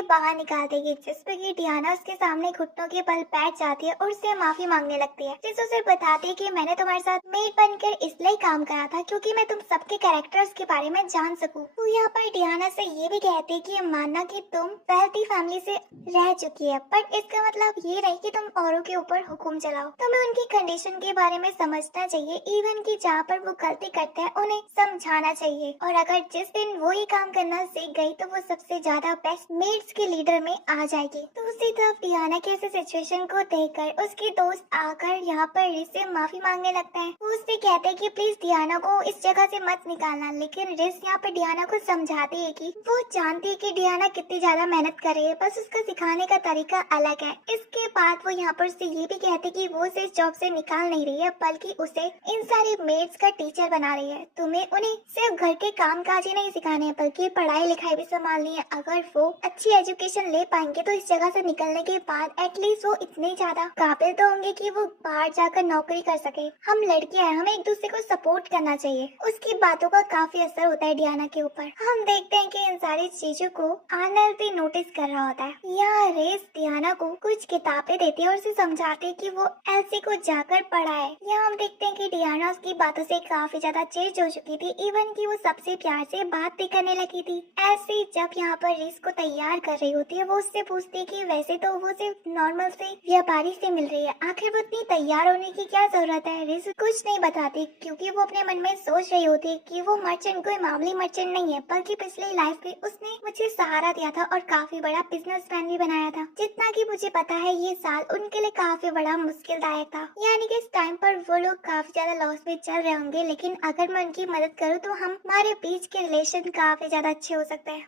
बाहर निकाल देगी, जिस पर कि डियाना उसके सामने घुटनों के बल बैठ जाती है और उससे माफी मांगने लगती है। रेस उसे बताती है कि मैंने तुम्हारे साथ मेड बनकर इसलिए काम करा था क्योंकि मैं तुम सबके कैरेक्टर्स के बारे में जान सकूं। तो यहाँ पर डियाना से ये भी कहती है कि मानना कि तुम वेल्थी फैमिली से रह चुकी है, पर इसका मतलब ये नहीं कि तुम औरों के ऊपर हुक्म चलाओ। तुम्हें उनकी कंडीशन के बारे में समझना चाहिए, इवन कि जहाँ पर वो गलती करते हैं उन्हें समझाना चाहिए। और अगर जिस दिन वो ये काम करना सीख गई तो वो सबसे ज्यादा बेस्ट मेड्स के लीडर में आ जाएगी। तो उसी तरफ डियाना के ऐसे सिचुएशन को देखकर उसके दोस्त आकर यहाँ पर रिस से माफी मांगने लगता है। वो उससे कहते हैं कि प्लीज डियाना को इस जगह से मत निकालना, लेकिन रिस यहाँ पर डियाना को समझाती है कि वो जानती है कि डियाना कितनी ज्यादा मेहनत कर रही है, बस उसका सिखाने का तरीका अलग है। इसके बाद वो यहाँ पर उससे ये भी कहते कि वो उसे इस जॉब से निकाल नहीं रही है, बल्कि उसे इन सारी मेड्स का टीचर बना रही है। तुम्हें उन्हें सिर्फ घर के काम काज ही नहीं सिखाने हैं, बल्कि पढ़ाई लिखाई भी संभालनी है। अगर वो अच्छी एजुकेशन ले पाएंगे तो इस जगह से निकलने के बाद एटलीस्ट वो इतने ज्यादा काबिल तो होंगे कि वो बाहर जाकर नौकरी कर सके। हम लड़कियां हैं, हमें एक दूसरे को सपोर्ट करना चाहिए। उसकी बातों का काफी असर होता है डियाना के ऊपर। हम देखते हैं कि इन सारी चीजों को आर्नल्ड भी नोटिस कर रहा होता है। यहाँ रेस डियाना को कुछ किताबें देती है और उसे समझाती है कि वो एल्सी को जाकर पढ़ाए। यहाँ हम देखते हैं कि डियाना उसकी बातों से काफी ज्यादा चेंज हो चुकी थी, इवन कि वो सबसे प्यार से बात भी करने लगी थी। ऐसे जब यहाँ पर रेस को तैयार कर रही होती है वो उससे पूछती है कि वैसे तो वो सिर्फ नॉर्मल से व्यापारी से मिल रही है, आखिर वो इतनी तैयार होने की क्या जरूरत है। रेस कुछ नहीं बताती क्योंकि वो अपने मन में सोच रही होती है कि वो मर्चेंट कोई मामूली मर्चेंट नहीं है, बल्कि पिछली लाइफ में उसने मुझे सहारा दिया था और काफी बड़ा बिजनेसमैन भी बनाया था। जितना कि मुझे पता है ये साल उनके लिए काफी बड़ा मुश्किलदायक था, यानी कि इस टाइम पर वो लोग काफी ज्यादा लॉस में चल रहे होंगे, लेकिन अगर मैं उनकी मदद करूँ तो हमारे बीच के रिलेशन काफी ज्यादा अच्छे हो सकते हैं।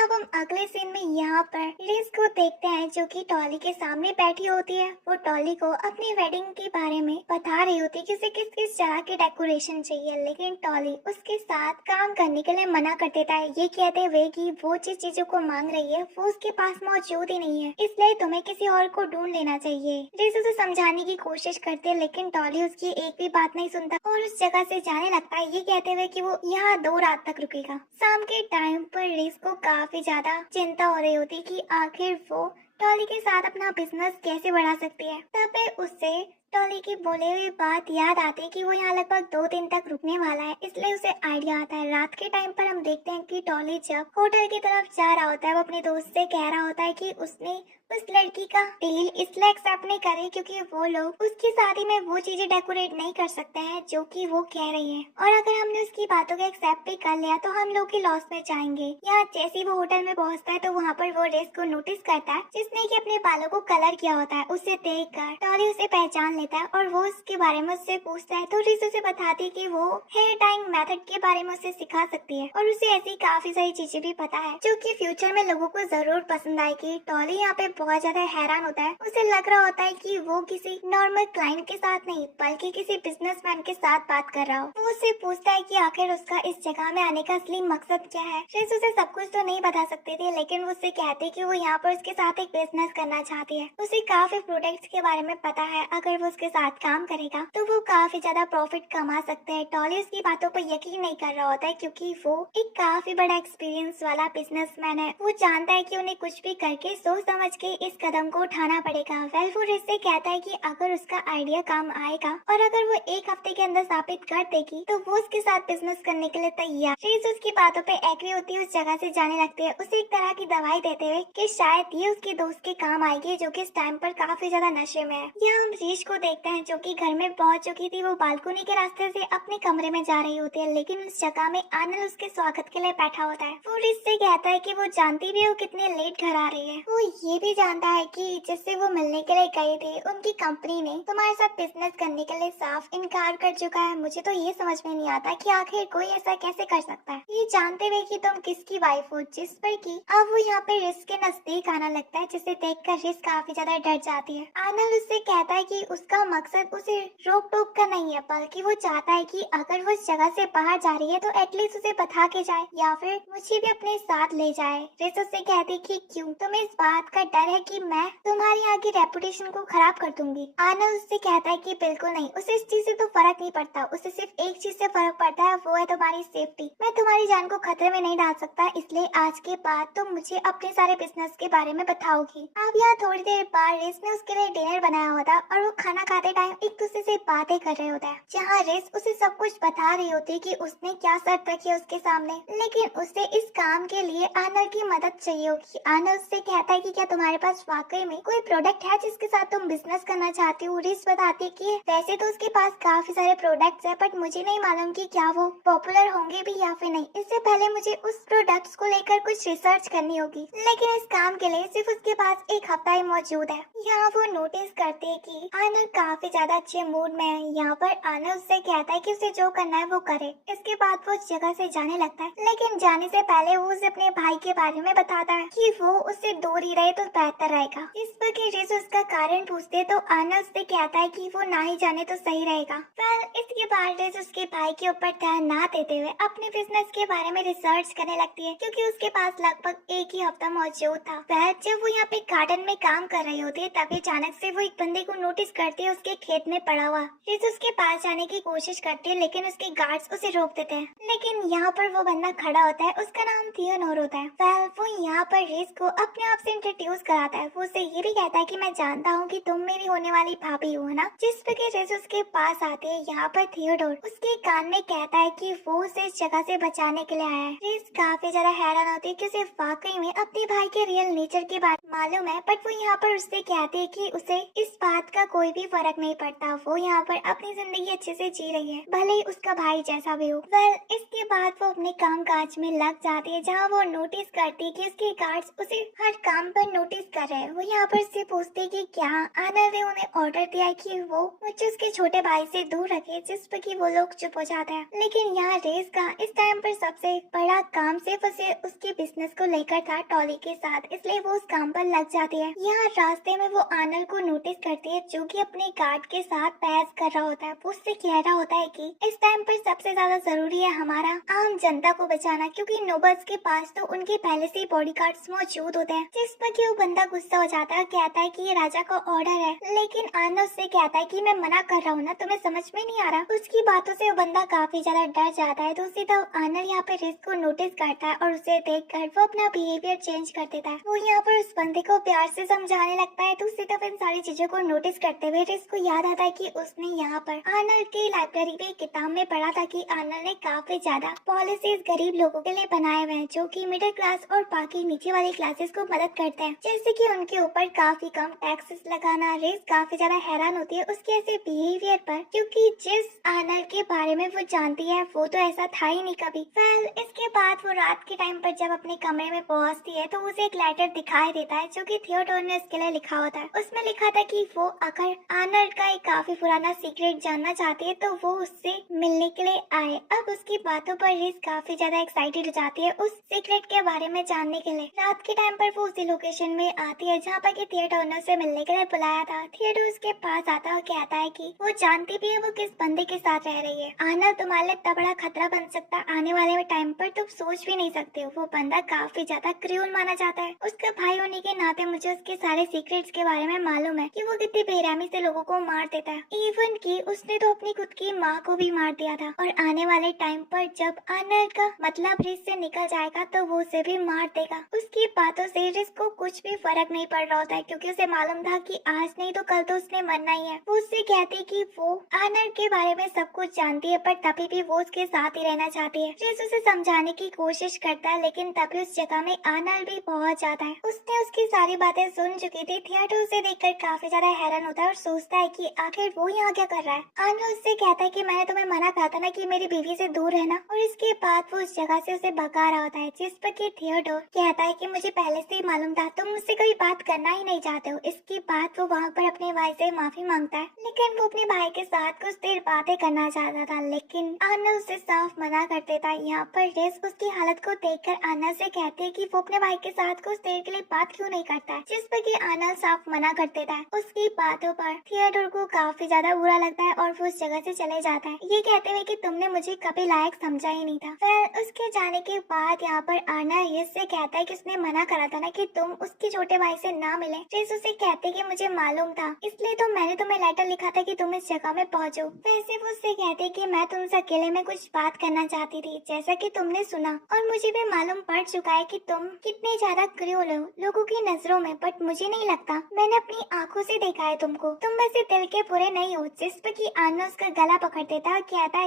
अब हम अगले सीन में यहाँ पर लिज को देखते हैं जो कि टॉली के सामने बैठी होती है। वो टॉली को अपनी वेडिंग के बारे में बता रही होती है कि उसे किस किस तरह की डेकोरेशन चाहिए, लेकिन टॉली उसके साथ काम करने के लिए मना कर देता है, ये कहते हुए कि वो जिस चीजों को मांग रही है वो उसके पास मौजूद ही नहीं है, इसलिए तुम्हें किसी और को ढूंढ लेना चाहिए। लिज उसे समझाने की कोशिश करती है, लेकिन टॉली उसकी एक भी बात नहीं सुनता और उस जगह से जाने लगता है, ये कहते हुए कि वो यहाँ 2 रात तक रुकेगा। शाम के टाइम पर लिज को काफी ज्यादा चिंता हो रही होती कि आखिर वो टॉली के साथ अपना बिजनेस कैसे बढ़ा सकती है। तब उससे टॉली की बोले हुई बात याद आती है कि वो यहाँ लगभग 2 दिन तक रुकने वाला है, इसलिए उसे आइडिया आता है। रात के टाइम पर हम देखते हैं कि टॉली जब होटल की तरफ जा रहा होता है वो अपने दोस्त से कह रहा होता है कि उसने उस लड़की का डील इसलिए एक्सेप्ट नहीं करे क्योंकि वो लोग उसकी शादी में वो चीजें डेकोरेट नहीं कर सकते हैं जो कि वो कह रही है, और अगर हमने उसकी बातों को एक्सेप्ट भी कर लिया तो हम लोग ही लॉस में जाएंगे। यहाँ जैसे ही वो होटल में पहुँचता है तो वहाँ पर वो रेस को नोटिस करता है जिसने कि अपने बालों को कलर किया होता है। उसे देखकर टॉली उसे पहचान लेता है और वो उसके बारे में उससे पूछता है, तो रिस उसे बताती है कि वो हेयर टाइंग मेथड के बारे में उसे सिखा सकती है और उसे ऐसी काफी सारी चीजें भी पता है जो कि फ्यूचर में लोगों को जरूर पसंद आएगी। टॉली यहाँ पे बहुत ज्यादा हैरान होता है, उसे लग रहा होता है कि वो किसी नॉर्मल क्लाइंट के साथ नहीं बल्कि किसी बिजनेसमैन के साथ बात कर रहा हो। वो उससे पूछता है कि आखिर उसका इस जगह में आने का असली मकसद क्या है। रिस उसे सब कुछ तो नहीं बता सकती थी, लेकिन वो उससे कहती कि वो यहाँ पर उसके साथ एक बिजनेस करना चाहती है। उसे काफी प्रोडक्ट्स के बारे में पता है, अगर वो उसके साथ काम करेगा तो वो काफी ज्यादा प्रॉफिट कमा सकते हैं। टॉली उसकी बातों पर यकीन नहीं कर रहा होता है क्योंकि वो एक काफी बड़ा एक्सपीरियंस वाला बिजनेसमैन है। वो जानता है कि उन्हें कुछ भी करके सोच समझ के इस कदम को उठाना पड़ेगा। वेल वो रिस से कहता है कि अगर उसका आइडिया काम आएगा और अगर वो एक हफ्ते के अंदर साबित कर देगी तो वो उसके साथ बिजनेस करने के लिए तैयार। रिस उसकी बातों पे एग्री होती है, उस जगह से जाने लगती है, उसे एक तरह की दवाई देते हुए कि शायद ये उसके दोस्त के काम आएगी जो कि इस टाइम पर काफी ज्यादा नशे में है। यहाँ हम रीश को देखते हैं जो कि घर में पहुंच चुकी थी। वो बालकनी के रास्ते से अपने कमरे में जा रही होती है, लेकिन उस जगह में आनंद उसके स्वागत के लिए बैठा होता है। वो रिस से कहता है कि वो जानती भी है वो कितने लेट घर आ रही है। वो ये भी जानता है कि जिससे वो मिलने के लिए गई थी उनकी कंपनी ने तुम्हारे साथ बिजनेस करने के लिए साफ इनकार कर चुका है। मुझे तो ये समझ में नहीं आता कि आखिर कोई ऐसा कैसे कर सकता है, ये जानते हुए कि तुम किसकी वाइफ हो। जिस पर कि अब वो यहाँ पे रिस के नजदीक आना लगता है, जिसे देखकर रिस काफी ज्यादा डर जाती है। आनंद उससे कहता है कि उसका मकसद उसे रोक टोक का नहीं है, बल्कि वो चाहता है कि अगर वो इस जगह से बाहर जा रही है तो एटलीस्ट उसे बता के जाए या फिर मुझे भी अपने साथ ले जाए। रिस उससे कहती कि क्यों, तुम्हें इस बात का डर है कि मैं तुम्हारी यहाँ की रेपुटेशन को खराब कर दूंगी। आनंद उससे कहता है कि बिल्कुल नहीं, उसे इस चीज से तो फर्क नहीं पड़ता, उसे सिर्फ एक चीज से फर्क पड़ता है, वो है तुम्हारी सेफ्टी। मैं तुम्हारी जान को खतरे में नहीं डाल सकता, इसलिए आज के बाद तुम मुझे अपने सारे बिजनेस के बारे में बताओगी। अब यहाँ थोड़ी देर बाद रिस ने उसके लिए डिनर बनाया होता और वो खाना खाते टाइम एक दूसरे से बातें कर रहे होता है, जहाँ रिस उसे सब कुछ बता रही होती है कि उसने क्या शर्त रखी है उसके सामने, लेकिन उसे इस काम के लिए आनंद की मदद चाहिए होगी। आनंद उससे कहता है कि क्या तुम्हारे पास वाकई में कोई प्रोडक्ट है जिसके साथ तुम बिजनेस करना चाहती हो। रिस बताती है कि वैसे तो उसके पास काफी सारे प्रोडक्ट्स है, बट मुझे नहीं मालूम कि क्या वो पॉपुलर होंगे भी या फिर नहीं। इससे पहले मुझे उस प्रोडक्ट्स को लेकर कुछ रिसर्च करनी होगी, लेकिन इस काम के लिए सिर्फ उसके पास एक हफ्ता ही मौजूद है। यहाँ वो नोटिस करते हैं कि आनंद काफी ज्यादा अच्छे मूड में है। यहाँ पर आनंद उससे कहता है कि उसे जो करना है वो करे। इसके बाद वो उस जगह से जाने लगता है, लेकिन जाने से पहले वो उसे अपने भाई के बारे में बताता है कि वो उससे दूर ही रहे तो बेहतर रहेगा। इस पर कि रिस उसका कारण पूछते तो आनंद उससे कहता है कि वो ना ही जाने तो सही रहेगा। फिर इसके बाद रिस उसके भाई के ऊपर ध्यान ना देते हुए अपने बिजनेस के बारे में रिसर्च करने लगती है, क्योंकि उसके पास लगभग एक ही हफ्ता मौजूद था। वह जब वो यहाँ पे गार्डन में काम कर रही होती है तभी अचानक से वो एक बंदे को नोटिस करती है उसके खेत में पड़ा हुआ। रिस उसके पास जाने की कोशिश करती है, लेकिन उसके गार्ड्स उसे रोक देते हैं। लेकिन यहाँ पर वो बंदा खड़ा होता है, उसका नाम थियोडोर होता है। वेल वो यहाँ पर रिस को अपने आप से इंट्रोड्यूस कराता है। वो उसे ये भी कहता है कि मैं जानता हूँ कि तुम मेरी होने वाली भाभी हो ना। जिस पर रिस उसके पास आते हैं, यहाँ पर थियोडोर उसके कान में कहता है कि वो उसे इस जगह से बचाने के लिए आया है। रिस काफी ज्यादा हैरान होती है कि उसे वाकई में अपने भाई के रियल नेचर की बात मालूम है, बट वो यहाँ पर उससे कहती है कि उसे इस बात का कोई भी फर्क नहीं पड़ता, वो यहाँ पर अपनी जिंदगी अच्छे से जी रही है, भले ही उसका भाई जैसा भी हो। वेल इसके बाद वो अपने काम काज में लग जाती है, जहाँ वो नोटिस करती है कि उसके गार्ड्स उसे हर काम पर नोटिस कर रहे हैं। वो यहाँ पर उससे पूछती है कि क्या आनंद ने उन्हें ऑर्डर दिया है कि वो मुझे उसके छोटे भाई से दूर रखे, जिस पर कि वो लोग चुप हो जाते हैं। लेकिन यहाँ रेस का इस टाइम पर सबसे बड़ा काम सिर्फ उसे उसके बिजनेस को लेकर था टॉली के साथ, इसलिए वो उस काम पर लग जाती है। यहाँ रास्ते में वो आनंद को नोटिस करती है जो कि अपने गार्ड के साथ बहस कर रहा होता है। वो उससे कह रहा होता है कि इस टाइम पर सबसे ज्यादा जरूरी है हमारा आम जनता को बचाना, क्योंकि नोबल्स के पास तो उनके पहले से बॉडीगार्ड्स मौजूद होते हैं। जिस पर कि वो बंदा गुस्सा हो जाता है, कहता है कि ये राजा का ऑर्डर है, लेकिन आनंद उससे कहता है कि मैं मना कर रहा हूँ ना, तुम्हें समझ में नहीं आ रहा। उसकी बातों से वो बंदा काफी ज्यादा डर जाता है। दूसरी तरफ आनंद यहाँ पे रिस को नोटिस करता है और उसे देखकर वो अपना बिहेवियर चेंज कर देता है। वो यहाँ पर उस बंदे को प्यार से समझाने लगता है। दूसरी तरफ इन सारी चीजों को नोटिस करते हुए रिस को याद आता है कि उसने यहाँ पर आनंद की लाइब्रेरी में किताब में पढ़ा था कि आनंद ने काफी ज्यादा पॉलिसीज गरीब लोगों के लिए बनाए हुए हैं, जो कि मिडिल क्लास और बाकी नीचे वाली क्लासेस को मदद करते हैं, जैसे कि उनके ऊपर काफी कम टैक्सेस लगाना। रिस काफी ज्यादा हैरान होती है उसके ऐसे बिहेवियर पर, क्योंकि जिस आनंद के बारे में वो जानती है वो तो ऐसा था ही नहीं कभी। वेल इसके बाद वो रात के टाइम पर जब अपने कमरे में पहुंचती है तो उसे एक लेटर दिखाई देता है जो कि थियोडोर ने उसके लिए लिखा होता है। उसमें लिखा था कि वो अगर आनर का एक काफी पुराना सीक्रेट जानना चाहती है, तो वो उससे मिलने के लिए आए। अब उसकी बातों पर रिस काफी ज्यादा एक्साइटेड हो जाती है उस सीक्रेट के बारे में जानने के लिए। रात के टाइम पर वो उसी लोकेशन में आती है जहाँ पर थिएटर ओनर से मिलने के लिए बुलाया था। थिएटर उसके पास आता और कहता है कि वो जानती भी है वो किस बंदे के साथ रह रही है। आनर तुम्हारे लिए इतना बड़ा खतरा बन सकता आने वाले टाइम पर, तुम सोच भी नहीं सकते हो। वो बंदा काफी ज्यादा क्रूर माना जाता है। उसका भाई होने के नाते मुझे उसके सारे सीक्रेट्स के बारे में मालूम है कि वो कितनी बेरहमी से लोगों को मार देता है। इवन कि उसने तो अपनी खुद की माँ को भी मार दिया था। और आने वाले टाइम पर जब आनर का मतलब रिस से निकल जाएगा तो वो उसे भी मार देगा। उसकी बातों से रिस को कुछ भी फर्क नहीं पड़ रहा होता है, क्योंकि उसे मालूम था कि आज नहीं तो कल तो उसने मरना ही है। वो उससे कहती कि वो आनर के बारे में सब कुछ जानती है, पर तभी भी वो उसके साथ ही रहना चाहती है। रिस उसे समझाने की कोशिश करता है, लेकिन तभी उस जगह में आनर भी पहुंच जाता है। उसने उसकी सारी बातें सुन चुकी थी। थिएटर उसे देखकर काफी ज्यादा हैरान होता है और सोचता है कि आखिर वो यहाँ क्या कर रहा है। आनर उससे कहता है कि मैंने तुम्हें मना कहा था ना कि मेरी बीवी से दूर रहना, और इसके बाद वो उस जगह से उसे भगा रहा होता है। जिस पर कि थिएटर कहता है कि मुझे पहले से ही मालूम था, तुम मुझसे कोई बात करना ही नहीं चाहते हो। इसके बाद वो वहाँ पर अपने भाई से माफी मांगता है, लेकिन वो अपने भाई के साथ कुछ देर बातें करना चाहता था, लेकिन आनर उसे साफ मना कर देता है। यहाँ पर रिस उसकी हालत को देखकर आनर से कहती है कि वो अपने भाई के साथ कुछ देर के लिए बात क्यों नहीं करता है, जिस पर कि आनर साफ मना कर देता है। उसकी बातों पर थिएटर को काफी ज्यादा बुरा लगता है और वो उस जगह से चले जाता है, ये कहते हुए कि तुमने मुझे कभी लायक समझा ही नहीं था। फिर उसके जाने के बाद यहाँ पर आनर रिस से कहता है कि उसने मना करा था ना कि तुम उसके छोटे भाई से ना मिले। रिस उसे कहते कि मुझे मालूम था, इसलिए तो मैंने तुम्हें लेटर लिखा था कि तुम इस जगह में पहुँचो। वैसे वो उससे कहते कि मैं तुमसे अकेले में कुछ बात करना चाहती थी, जैसा कि तुमने सुना, और मुझे भी मालूम पड़ चुका है कि तुम कितने ज्यादा क्रूर हो लोगों की नजरों में, बट मुझे नहीं लगता, मैंने अपनी आंखों से देखा है तुमको, तुम वैसे दिल के बुरे नहीं हो। जिस पर कि आनर उसका गला पकड़ देता है, कहता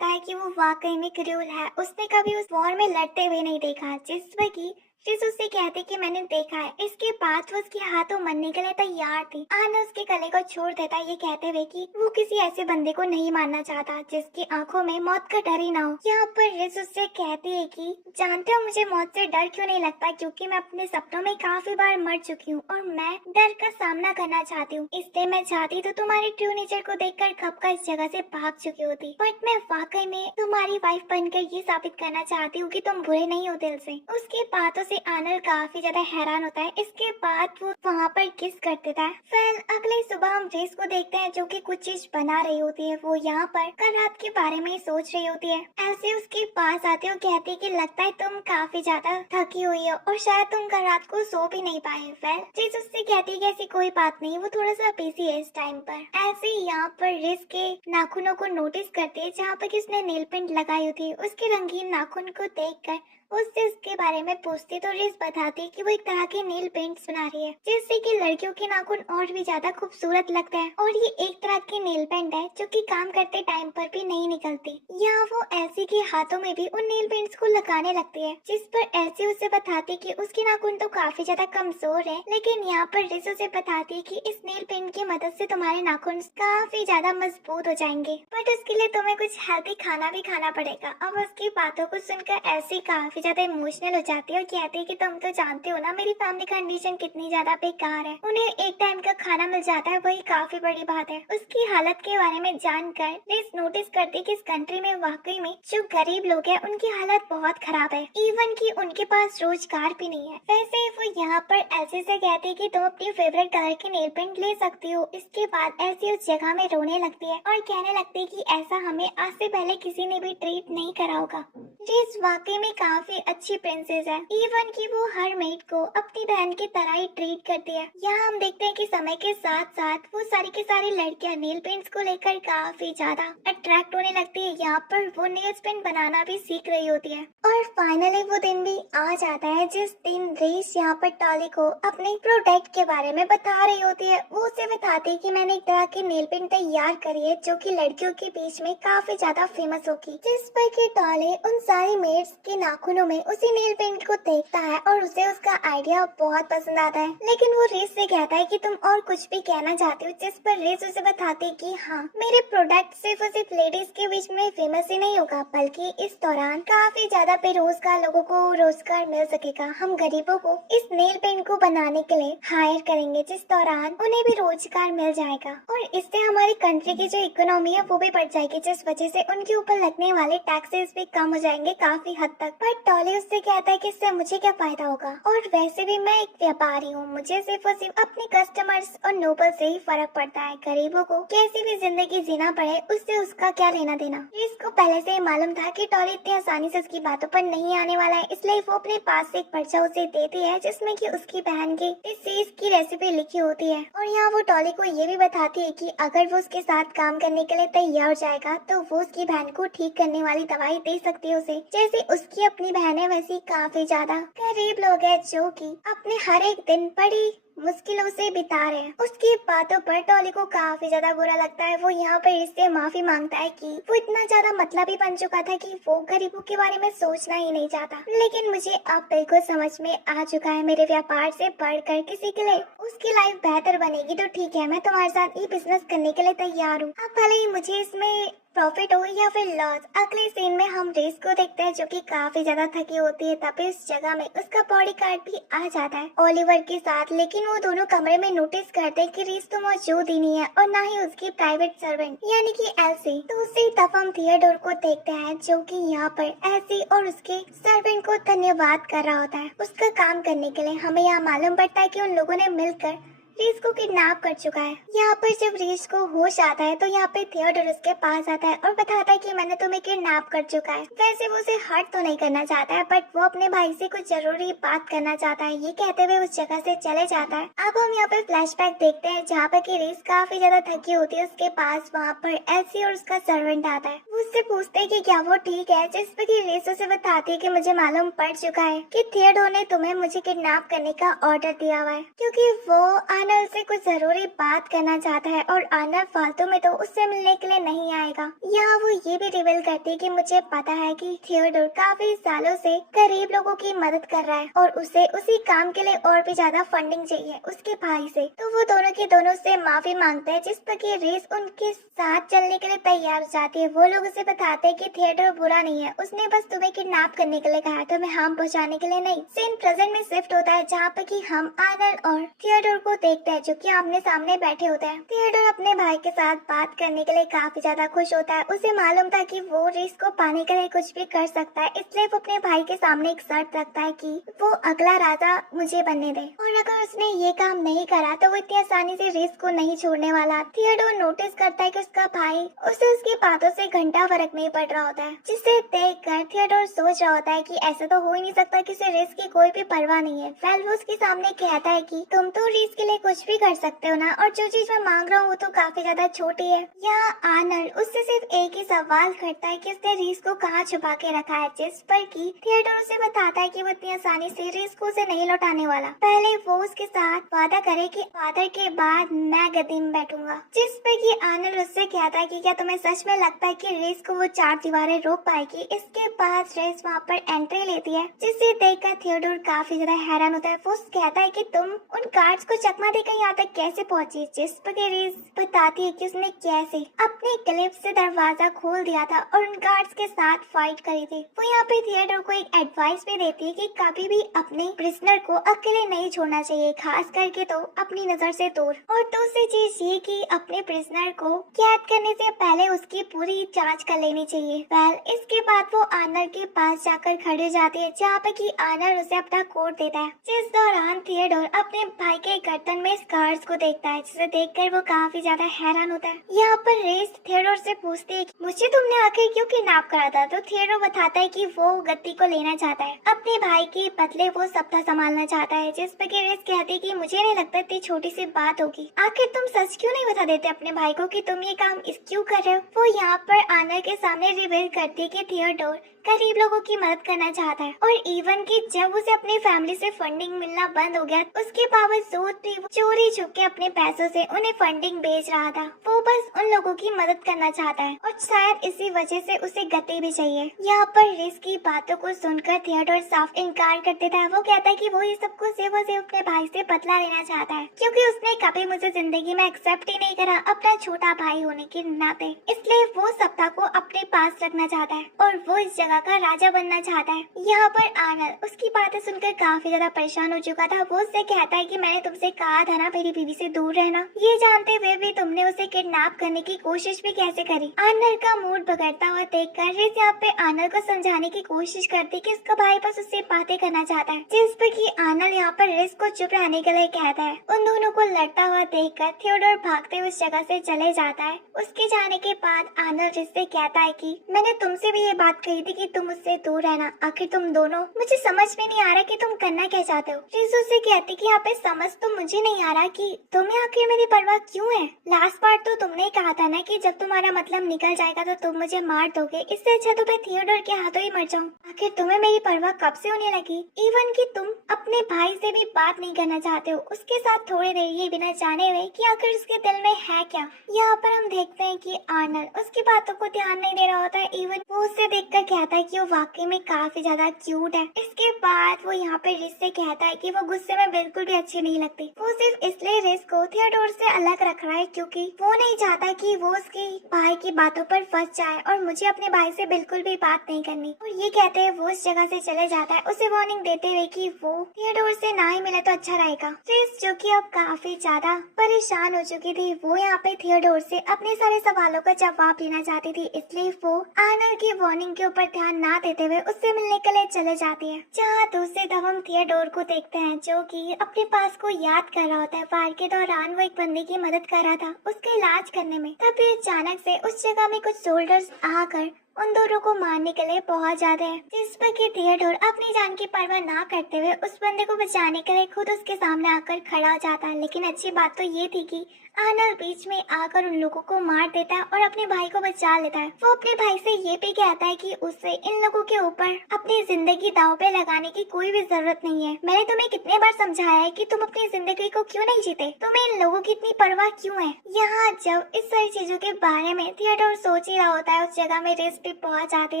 है कि वो वाकई में क्रूर है, उसने कभी उस वॉर में लड़ते हुए नहीं देखा। जिस पर कि रिस उससे कहती कि मैंने देखा है। इसके बाद वो उसके हाथों मरने के लिए तैयार थी। आनर उसके गले को छोड़ देता है, ये कहते हुए कि वो किसी ऐसे बंदे को नहीं मारना चाहता जिसकी आंखों में मौत का डर ही ना हो। यहाँ पर रिस उससे कहती है कि जानते हो मुझे मौत से डर क्यों नहीं लगता, क्योंकि मैं अपने सपनों में काफी बार मर चुकी हूँ और मैं डर का सामना करना चाहती हूँ। इसलिए मैं चाहती तो तुम्हारे ट्रू नेचर को देखकर कब का इस जगह से भाग चुकी होती, बट मैं वाकई में तुम्हारी वाइफ बनकर ये साबित करना चाहती हूँ कि तुम बुरे नहीं हो दिल से। उसके बातों से आनर काफी ज्यादा हैरान होता है। इसके बाद वो वहाँ पर किस कर देता है। फिर अगले सुबह हम रेस को देखते हैं जो कि कुछ चीज बना रही होती है। वो यहाँ पर कल रात के बारे में ही सोच रही होती है। ऐसे उसके पास आते हो, कहती है कि लगता है तुम काफी ज्यादा थकी हुई हो और शायद तुम कल रात को सो भी नहीं पाए। फिर रेस उससे कहती है कि ऐसी कोई बात नहीं, वो थोड़ा सा बिजी है इस टाइम पर। ऐसे ही यहाँ पर रेस के नाखूनों को नोटिस करती है जहाँ पर किसने नेल पेंट लगाई होती है। उसके रंगीन नाखून को देखकर उससे उसके बारे में पूछती तो रिस बताती कि वो एक तरह के नेल पेंट्स बना रही है, जिससे कि लड़कियों के नाखून और भी ज्यादा खूबसूरत लगते हैं। और ये एक तरह की नेल पेंट है जो कि काम करते टाइम पर भी नहीं निकलती। यहाँ वो ऐसी के हाथों में भी उन नेल पेंट्स को लगाने लगती है, जिस पर ऐसी उसे बताती कि उसके नाखून तो काफी ज्यादा कमजोर है, लेकिन यहाँ पर रिस उसे बताती कि इस नेल पेंट की मदद से तुम्हारे नाखून काफी ज्यादा मजबूत हो जाएंगे, बट उसके लिए तुम्हें कुछ हेल्दी खाना भी खाना पड़ेगा। अब उसकी बातों को सुनकर ऐसी काफी ज्यादा इमोशनल हो जाती है और कहती है कि तुम तो जानते हो ना मेरी फैमिली कंडीशन कितनी ज्यादा बेकार है, उन्हें एक टाइम का खाना मिल जाता है वही काफी बड़ी बात है। उसकी हालत के बारे में जानकर रिस नोटिस करती है कि इस कंट्री में वाकई में जो गरीब लोग हैं उनकी हालत बहुत खराब है, इवन कि उनके पास रोजगार भी नहीं है। वैसे वो यहाँ पर ऐसे से कहती है कि तुम अपनी फेवरेट कलर की नेल पेंट ले सकती हो। इसके बाद ऐसी उस जगह में रोने लगती है और कहने लगती है कि ऐसा हमें आज से पहले किसी ने भी ट्रीट नहीं करा होगा। रिस वाकई में काफी अच्छी प्रिंसेस है, इवन कि वो हर मेड को अपनी बहन की तरह ही ट्रीट करती है। यहाँ हम देखते हैं कि समय के साथ साथ वो सारी की सारी लड़कियां नेल पेंट्स को लेकर काफी ज्यादा अट्रैक्ट होने लगती है। यहाँ पर वो नेल्स पेंट बनाना भी सीख रही होती है और फाइनली वो दिन भी आ जाता है जिस दिन रेस यहाँ पर टॉली को अपने प्रोडक्ट के बारे में बता रही होती है। वो उसे बताती है कि मैंने एक तरह की नेल पेंट तैयार करी है जो कि लड़कियों के बीच में काफी ज्यादा फेमस होगी, जिस पर कि टॉली उन सारी मेड्स के नाखून सपनों में उसी नेल पेंट को देखता है और उसे उसका आइडिया बहुत पसंद आता है। लेकिन वो रेस से कहता है कि तुम और कुछ भी कहना चाहती हो, जिस पर रेस उसे बताती है कि हाँ, मेरे प्रोडक्ट सिर्फ और सिर्फ लेडीज के बीच में फेमस ही नहीं होगा, बल्कि इस दौरान काफी ज्यादा बेरोजगार लोगों को रोजगार मिल सकेगा। हम गरीबों को इस नेल पेंट को बनाने के लिए हायर करेंगे, जिस दौरान उन्हें भी रोजगार मिल जाएगा और इससे हमारी कंट्री की जो इकोनॉमी है वो भी बढ़ जाएगी, जिस वजह से उनके ऊपर लगने वाले टैक्सेस भी कम हो जाएंगे काफी हद तक। पर टॉली उससे कहता है कि इससे मुझे क्या फायदा होगा, और वैसे भी मैं एक व्यापारी हूँ, मुझे सिर्फ और सिर्फ अपने कस्टमर्स और नोबल से ही फर्क पड़ता है। गरीबों को कैसी भी जिंदगी जीना पड़े उससे उसका क्या लेना देना। इसको पहले से ही मालूम था कि टॉली इतनी आसानी से उसकी बातों पर नहीं आने वाला है, इसलिए वो अपने पास से एक पर्चा उसे देती है जिसमें कि उसकी बहन की इस चीज की रेसिपी लिखी होती है। और यहाँ वो टॉली को ये भी बताती है कि अगर वो उसके साथ काम करने के लिए तैयार हो जाएगा तो वो उसकी बहन को ठीक करने वाली दवाई दे सकती है उसे। जैसे उसकी अपनी बहन है वैसी काफी ज्यादा गरीब लोग हैं जो कि अपने हर एक दिन बड़ी मुश्किलों से बिता रहे हैं। उसकी बातों पर टॉली को काफी ज्यादा बुरा लगता है। वो यहाँ पर इससे माफी मांगता है कि वो इतना ज्यादा मतलबी बन चुका था कि वो गरीबों के बारे में सोचना ही नहीं चाहता। लेकिन मुझे अब बिल्कुल समझ में आ चुका है, मेरे व्यापार से बढ़कर किसी के लिए उसकी लाइफ बेहतर बनेगी तो ठीक है, मैं तुम्हारे साथ ये बिजनेस करने के लिए तैयार हूँ। अब भले ही मुझे इसमें प्रॉफिट हो या फिर लॉस। अगले सीन में हम रेस को देखते हैं जो कि काफी ज्यादा थकी होती है। तभी उस जगह में उसका बॉडी गार्ड भी आ जाता है ओलिवर के साथ। लेकिन वो दोनों कमरे में नोटिस करते हैं कि रेस तो मौजूद ही नहीं है और ना ही उसकी प्राइवेट सर्वेंट यानी कि एल्सी। तो उसी तब हम थियोडोर को देखते हैं जो कि यहाँ पर एल्सी और उसके सर्वेंट को धन्यवाद कर रहा होता है उसका काम करने के लिए। हमें यहाँ मालूम पड़ता है कि उन लोगों ने मिलकर रीस को किडनैप कर चुका है। यहाँ पर जब रीस को होश आता है तो यहाँ पे थियोडोर उसके पास आता है और बताता है कि मैंने तुम्हें किडनैप कर चुका है। वैसे वो उसे हर्ट तो नहीं करना चाहता है, बट वो अपने भाई से कुछ जरूरी बात करना चाहता है। ये कहते हुए उस जगह से चले जाता है। अब हम यहाँ पे फ्लैशबैक देखते हैं जहाँ पर की रीस काफी ज्यादा थकी होती है। उसके पास वहाँ पर एल्सी और उसका सर्वेंट आता है। वो उससे पूछते है कि क्या वो ठीक है, जिस पर की रीस उसे बताती है कि मुझे मालूम पड़ चुका है कि थियोडोर ने तुम्हें मुझे किडनैप करने का ऑर्डर दिया हुआ है, क्योंकि वो आर्नल्ड से कुछ जरूरी बात करना चाहता है और आर्नल्ड फालतू में तो उससे मिलने के लिए नहीं आएगा। यहाँ वो ये भी रिवील करती है कि मुझे पता है कि थियोडोर काफी सालों से गरीब लोगों की मदद कर रहा है और उसे उसी काम के लिए और भी ज्यादा फंडिंग चाहिए उसके भाई से। तो वो दोनों के दोनों से माफी मांगता है, जिस पर की रेस उनके साथ चलने के लिए तैयार हो जाती है। वो लोग उसे बताते हैं कि थियोडोर बुरा नहीं है, उसने बस तुम्हें किडनैप करने के लिए कहा है, तुम्हें हार्म पहुँचाने के लिए नहीं। सीन प्रेजेंट में शिफ्ट होता है जहाँ पे कि हम आर्नल्ड और थियोडोर को देखते हैं जो कि आमने सामने बैठे होते हैं। थियोडोर अपने भाई के साथ बात करने के लिए काफी ज्यादा खुश होता है। उसे मालूम था कि वो रेस को पाने के लिए कुछ भी कर सकता है, इसलिए वो अपने भाई के सामने एक शर्त रखता है कि वो अगला राजा मुझे बनने दे, और अगर उसने ये काम नहीं करा तो वो इतनी आसानी से रेस को नहीं छोड़ने वाला। थियोडोर नोटिस करता है कि उसका भाई उसे उसकी बातों से घंटा फर्क नहीं पड़ रहा होता है, जिसे देख कर थियोडोर सोच रहा होता है कि ऐसा तो हो ही नहीं सकता कि उसे रेस की कोई भी परवाह नहीं है। वेल वो उसके सामने कहता है कि तुम तो रेस के लिए कुछ भी कर सकते हो ना, और जो चीज मैं मांग रहा हूँ वो तो काफी ज्यादा छोटी है। यहाँ आर्नल्ड उससे सिर्फ एक ही सवाल करता है कि उसने रीस को कहाँ छुपा के रखा है, जिस पर कि थियोडोर उसे बताता है कि वो इतनी आसानी से रीस को उसे नहीं लौटाने वाला। पहले वो उसके साथ वादा करे कि फादर के बाद मैं गद्दी में बैठूंगा, जिस पर कि आर्नल्ड उससे कहता है कि क्या तुम्हें सच में लगता है कि रीस को वो चार दीवारें रोक पाएगी। इसके बाद रेस वहाँ पर एंट्री लेती है, जिसे देखकर थियोडोर काफी ज्यादा हैरान होता है। वो कहता है कि तुम उन गार्ड्स को चकमा देकर यहाँ तक कैसे पहुँची, जिस पर रेस बताती है कि उसने कैसे अपने क्लिप से दरवाजा खोल दिया था और उन गार्ड्स के साथ फाइट करी थी। वो यहाँ पे थियोडोर को एक एडवाइस भी देती है कि कभी भी अपने प्रिजनर को अकेले नहीं छोड़ना चाहिए, खास करके तो अपनी नजर से दूर। और दूसरी चीज ये कि अपने प्रिजनर को कैद करने से पहले उसकी पूरी जांच कर लेनी चाहिए। वेल इसके बाद वो आर्नल्ड के पास जाकर खड़े जाती है, जहाँ पे कि आर्नल्ड उसे अपना कोट देता है। जिस दौरान थियोडोर अपने भाई के गर्दन में स्कार्स को देखता है, जिसे देखकर वो काफी ज्यादा हैरान होता है। यहाँ पर रेस थियोडोर से पूछती है मुझे तुमने आखिर क्यों किडनैप करा था, तो थियोडोर बताता है कि वो गद्दी को लेना चाहता है, अपने भाई के बदले वो सप्ताह संभालना चाहता है। जिस पर रेस कहती है कि मुझे नहीं लगता इतनी छोटी सी बात होगी, आखिर तुम सच क्यों नहीं बता देते अपने भाई को कि तुम ये काम क्यों कर रहे हो। वो यहाँ पर आर्नल्ड के सामने रिवील करती है कि थियोडोर गरीब लोगों की मदद करना चाहता है। और इवन कि जब उसे अपनी फैमिली से फंडिंग मिलना बंद हो गया, उसके बावजूद भी वो चोरी छुप के अपने पैसों से उन्हें फंडिंग भेज रहा था। वो बस उन लोगों की मदद करना चाहता है और शायद इसी वजह से उसे गति भी चाहिए। यहाँ पर रिस की बातों को सुनकर थिएडोर साफ इनकार कर देता है। वो कहता है कि वो ये सब कुछ सिर्फ और सिर्फ अपने भाई से बदला लेना चाहता है, क्योंकि उसने कभी मुझे जिंदगी में एक्सेप्ट ही नहीं करा अपना छोटा भाई होने के नाते। इसलिए वो सप्ताह को अपने पास रखना चाहता है और वो इस जगह का राजा बनना चाहता है। यहाँ पर आनंद उसकी बातें सुनकर काफी ज्यादा परेशान हो चुका था। वो उससे कहता है कि मैंने तुमसे कहा था ना मेरी बीवी से दूर रहना, ये जानते हुए भी तुमने उसे किडनैप करने की कोशिश भी कैसे करी। आनंद का मूड बिगड़ता हुआ देखकर रिस यहाँ पे आनंद को समझाने की कोशिश करती कि उसका भाई बस उससे बातें करना चाहता है, जिस पर कि आनंद यहाँ पर रिस को चुप रहने के लिए कहता है। उन दोनों को लड़ता हुआ देखकर थियोडोर भागते हुए उस जगह से चले जाता है। उसके जाने के बाद आनंद रिस से कहता है कि मैंने तुमसे भी ये बात कही थी कि तुम उससे दूर रहना। आखिर तुम दोनों, मुझे समझ में नहीं आ रहा कि तुम करना क्या चाहते हो। रिस उससे कहती कि यहाँ पे समझ तो मुझे नहीं आ रहा कि तुम्हें आखिर मेरी परवाह क्यों है। लास्ट बार तो तुमने कहा था ना कि जब तुम्हारा मतलब निकल जाएगा तो तुम मुझे मार दोगे। इससे अच्छा तो मैं थियोडोर के हाथों ही मर जाऊँ। आखिर तुम्हें मेरी परवाह कब से होने लगी। इवन कि तुम अपने भाई से भी बात नहीं करना चाहते हो, उसके साथ थोड़ी देर ये बिना जाने हुए कि आखिर उसके दिल में है क्या। यहाँ पर हम देखते हैं कि आनंद उसकी बातों को ध्यान नहीं दे रहा होता है। इवन वो उससे देखकर कहता है कि वो वाकई में काफी ज्यादा क्यूट है। इसके बाद वो यहाँ पे रिस से कहता है कि वो गुस्से में बिल्कुल भी अच्छी नहीं लगती। वो सिर्फ इसलिए रिस को थियोडोर से अलग रख रहा है क्योंकि वो नहीं चाहता कि वो उसके भाई की बातों पर फंस जाए और मुझे अपने भाई से बिल्कुल भी बात नहीं करनी। और ये कहते हैं वो उस जगह से चले जाता है, उसे वार्निंग देते हुए कि वो थियोडोर से ना ही मिले तो अच्छा रहेगा। रिस जो कि अब काफी ज्यादा परेशान हो चुकी थी, वो यहाँ पे थियोडोर से अपने सारे सवालों का जवाब लेना चाहती थी। इसलिए वो आनंद की वार्निंग के ऊपर ध्यान ना देते हुए उससे मिलने के लिए चले जाती है। जहाँ दूसरी तरफ हम थियोडोर को देखते हैं जो कि अपने पास को याद कर रहा होता है। वार के दौरान वो एक बंदे की मदद कर रहा था उसका इलाज करने में। तभी अचानक से उस जगह में कुछ सोल्जर्स आकर उन दोनों को मारने के लिए पहुंच जाते हैं, जिस पर कि थियोडोर अपनी जान की परवाह ना करते हुए उस बंदे को बचाने के लिए खुद उसके सामने आकर खड़ा हो जाता है। लेकिन अच्छी बात तो ये थी कि आनंद बीच में आकर उन लोगों को मार देता है और अपने भाई को बचा लेता है। वो अपने भाई से ये भी कहता है कि उसे इन लोगों के ऊपर अपनी जिंदगी दांव पे लगाने की कोई भी जरूरत नहीं है। मैंने तुम्हें कितने बार समझाया है कि तुम अपनी जिंदगी को क्यों नहीं जीते, तुम्हें इन लोगों की इतनी परवाह क्यों है। यहाँ जब इस सारी चीजों के बारे में थियोडोर सोच ही रहा होता है, उस जगह में रिस भी पहुंच जाती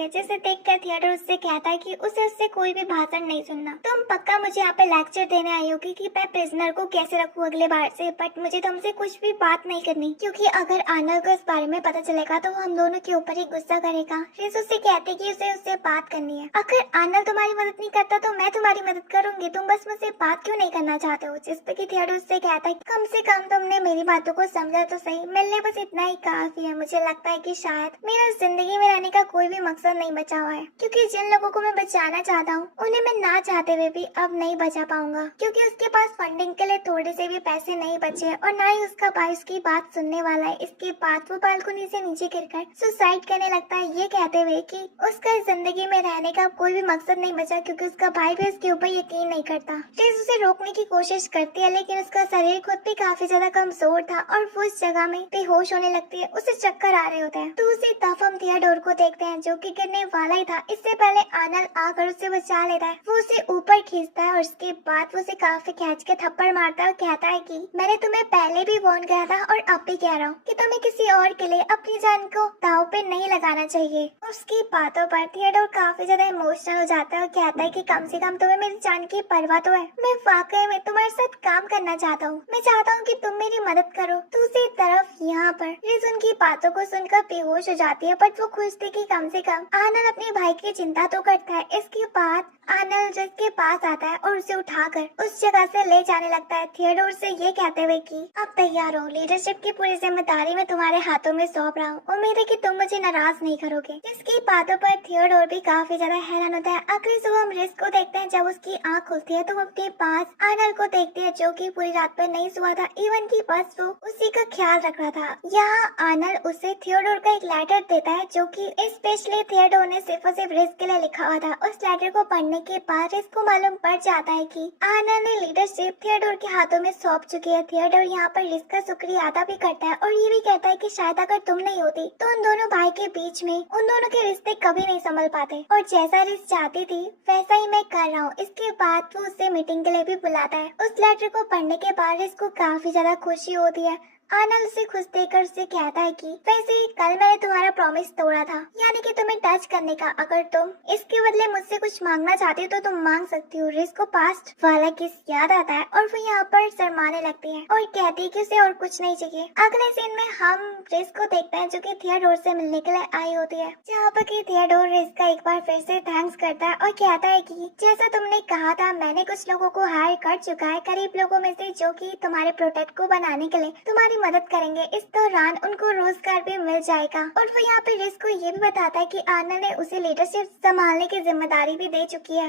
है, जिसे देखकर थियोडोर उससे कहता है कि उसे उससे कोई भी भाषण नहीं सुनना। तुम पक्का मुझे यहाँ पे लेक्चर देने आई होगी कि मैं प्रिजनर को कैसे रखूँ अगले बार से, बट मुझे तुमसे कुछ भी बात नहीं करनी, क्योंकि अगर आनंद को इस बारे में पता चलेगा तो वो हम दोनों के ऊपर ही गुस्सा करेगा। रिस उससे कहती कि उसे उससे बात करनी है। अगर आनंद तुम्हारी मदद नहीं करता तो मैं तुम्हारी मदद करूंगी, तुम बस मुझसे बात क्यों नहीं करना चाहते हो। जिस पे कि थियोडोर उससे कहता है कम से कम तुमने मेरी बातों को समझा तो सही, मिलने बस इतना ही काफी है। मुझे लगता है कि शायद मेरा जिंदगी में रहने का कोई भी मकसद नहीं बचा हुआ है, क्योंकि जिन लोगों को मैं बचाना चाहता हूँ उन्हें मैं ना चाहते हुए भी अब नहीं बचा पाऊंगा, क्योंकि उसके पास फंडिंग के लिए थोड़े से भी पैसे नहीं बचे और ना ही उसका भाई उसकी बात सुनने वाला है। इसके बाद वो बालकनी से नीचे गिरकर सुसाइड करने लगता है, ये कहते हुए कि उसका जिंदगी में रहने का कोई भी मकसद नहीं बचा, क्योंकि उसका भाई भी उसके ऊपर यकीन नहीं करता। रिस उसे रोकने की कोशिश करती है, लेकिन उसका शरीर खुद भी काफी ज्यादा कमजोर था और वो उस जगह में बेहोश होने लगती है। उसे चक्कर आ रहे होते हैं। दूसरी तरफ हम थियोडोर को देखते हैं जो कि गिरने वाला ही था। इससे पहले आनंद आकर उसे बचा लेता है। वो उसे ऊपर खींचता है और उसके बाद वो उसे काफी खींच के थप्पड़ मारता है और कहता है कि मैंने तुम्हें पहले भी वार्न किया था और अब भी कह रहा हूँ कि तुम्हें किसी और के लिए अपनी जान को दांव पे नहीं लगाना चाहिए। उसकी बातों पर थियोडोर काफी ज्यादा इमोशनल हो जाता है और कहता है कि कम से कम तुम्हें मेरी जान की परवाह तो है। मैं वाकई में तुम्हारे साथ काम करना चाहता हूँ, मैं चाहता हूँ कि तुम मेरी मदद करो। दूसरी तरफ यहाँ पर रिस उनकी बातों को सुनकर बेहोश हो जाती है, बट वो खुश थी कि कम से कम आनंद अपने भाई की चिंता तो करता है। इसके बाद आनंद रिस के पास आता है और उसे उठाकर उस जगह से ले जाने लगता है, थियोडोर से ये कहते हुए कि अब तैयार हो, लीडरशिप की पूरी जिम्मेदारी मैं तुम्हारे हाथों में सौंप रहा हूँ। उम्मीद है कि तुम मुझे नाराज नहीं करोगे। इसकी बातों पर थियोडोर भी काफी ज्यादा हैरान होता है। अगली सुबह हम रिस को देखते हैं, जब उसकी आँख खुलती है तो वो अपने पास आनंद को देखती है जो कि पूरी रात पर नहीं सोया था। इवन की बस वो उसी का ख्याल रख रहा था। यहाँ आनल उसे थियोडोर का एक लेटर देता है जो कि स्पेशली थियोडोर ने सिर्फ और सिर्फ रिस्क के लिए लिखा हुआ था। उस लेटर को पढ़ने के बाद रिस्क को मालूम पड़ जाता है कि आनल ने लीडरशिप थियोडोर के हाथों में सौंप चुकी है। थियोडोर यहाँ पर रिस्क का शुक्रिया अदा भी करता है और ये भी कहता है कि शायद अगर तुम नहीं होती तो उन दोनों भाई के बीच में उन दोनों के रिश्ते कभी नहीं संभल पाते और जैसा रिस्क चाहती थी वैसा ही मैं कर रहा हूँ। इसके बाद वो उसे मीटिंग के लिए भी बुलाता है। उस लेटर को पढ़ने के बाद रिस्क को काफी ज्यादा खुशी होती है। आनल उसे खुश देखकर उसे कहता है कि वैसे कल मैंने तुम्हारा प्रॉमिस तोड़ा था, यानी कि तुम्हें टच करने का। अगर तुम इसके बदले मुझसे कुछ मांगना चाहती हो तो तुम मांग सकती हो। रिस्क को पास्ट वाला किस याद आता है और वो यहाँ पर शर्माने लगती है और कहती है कि उसे और कुछ नहीं चाहिए। अगले सीन में हम रिस्क को देखते हैं जो कि थियोडोर से मिलने के लिए आई होती है, जहाँ पर कि थियोडोर रिस्क का एक बार फिर से थैंक्स करता है और कहता है कि जैसा तुमने कहा था मैंने कुछ लोगों को हायर कर चुका है, करीब लोगों में से, जो कि तुम्हारे प्रोटेक्ट को बनाने के लिए तुम्हारी मदद करेंगे। इस दौरान उनको रोजगार भी मिल जाएगा। और वो यहाँ पे रिस्क को ये भी बताता है कि आनंद ने उसे लीडरशिप संभालने की जिम्मेदारी भी दे चुकी है।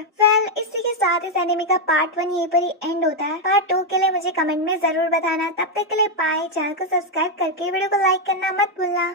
इसी के साथ इस एनिमे का पार्ट 1 यहीं पर ही एंड होता है। पार्ट 2 के लिए मुझे कमेंट में जरूर बताना। तब तक के लिए बाय। चैनल को सब्सक्राइब करके वीडियो को लाइक करना मत भूलना।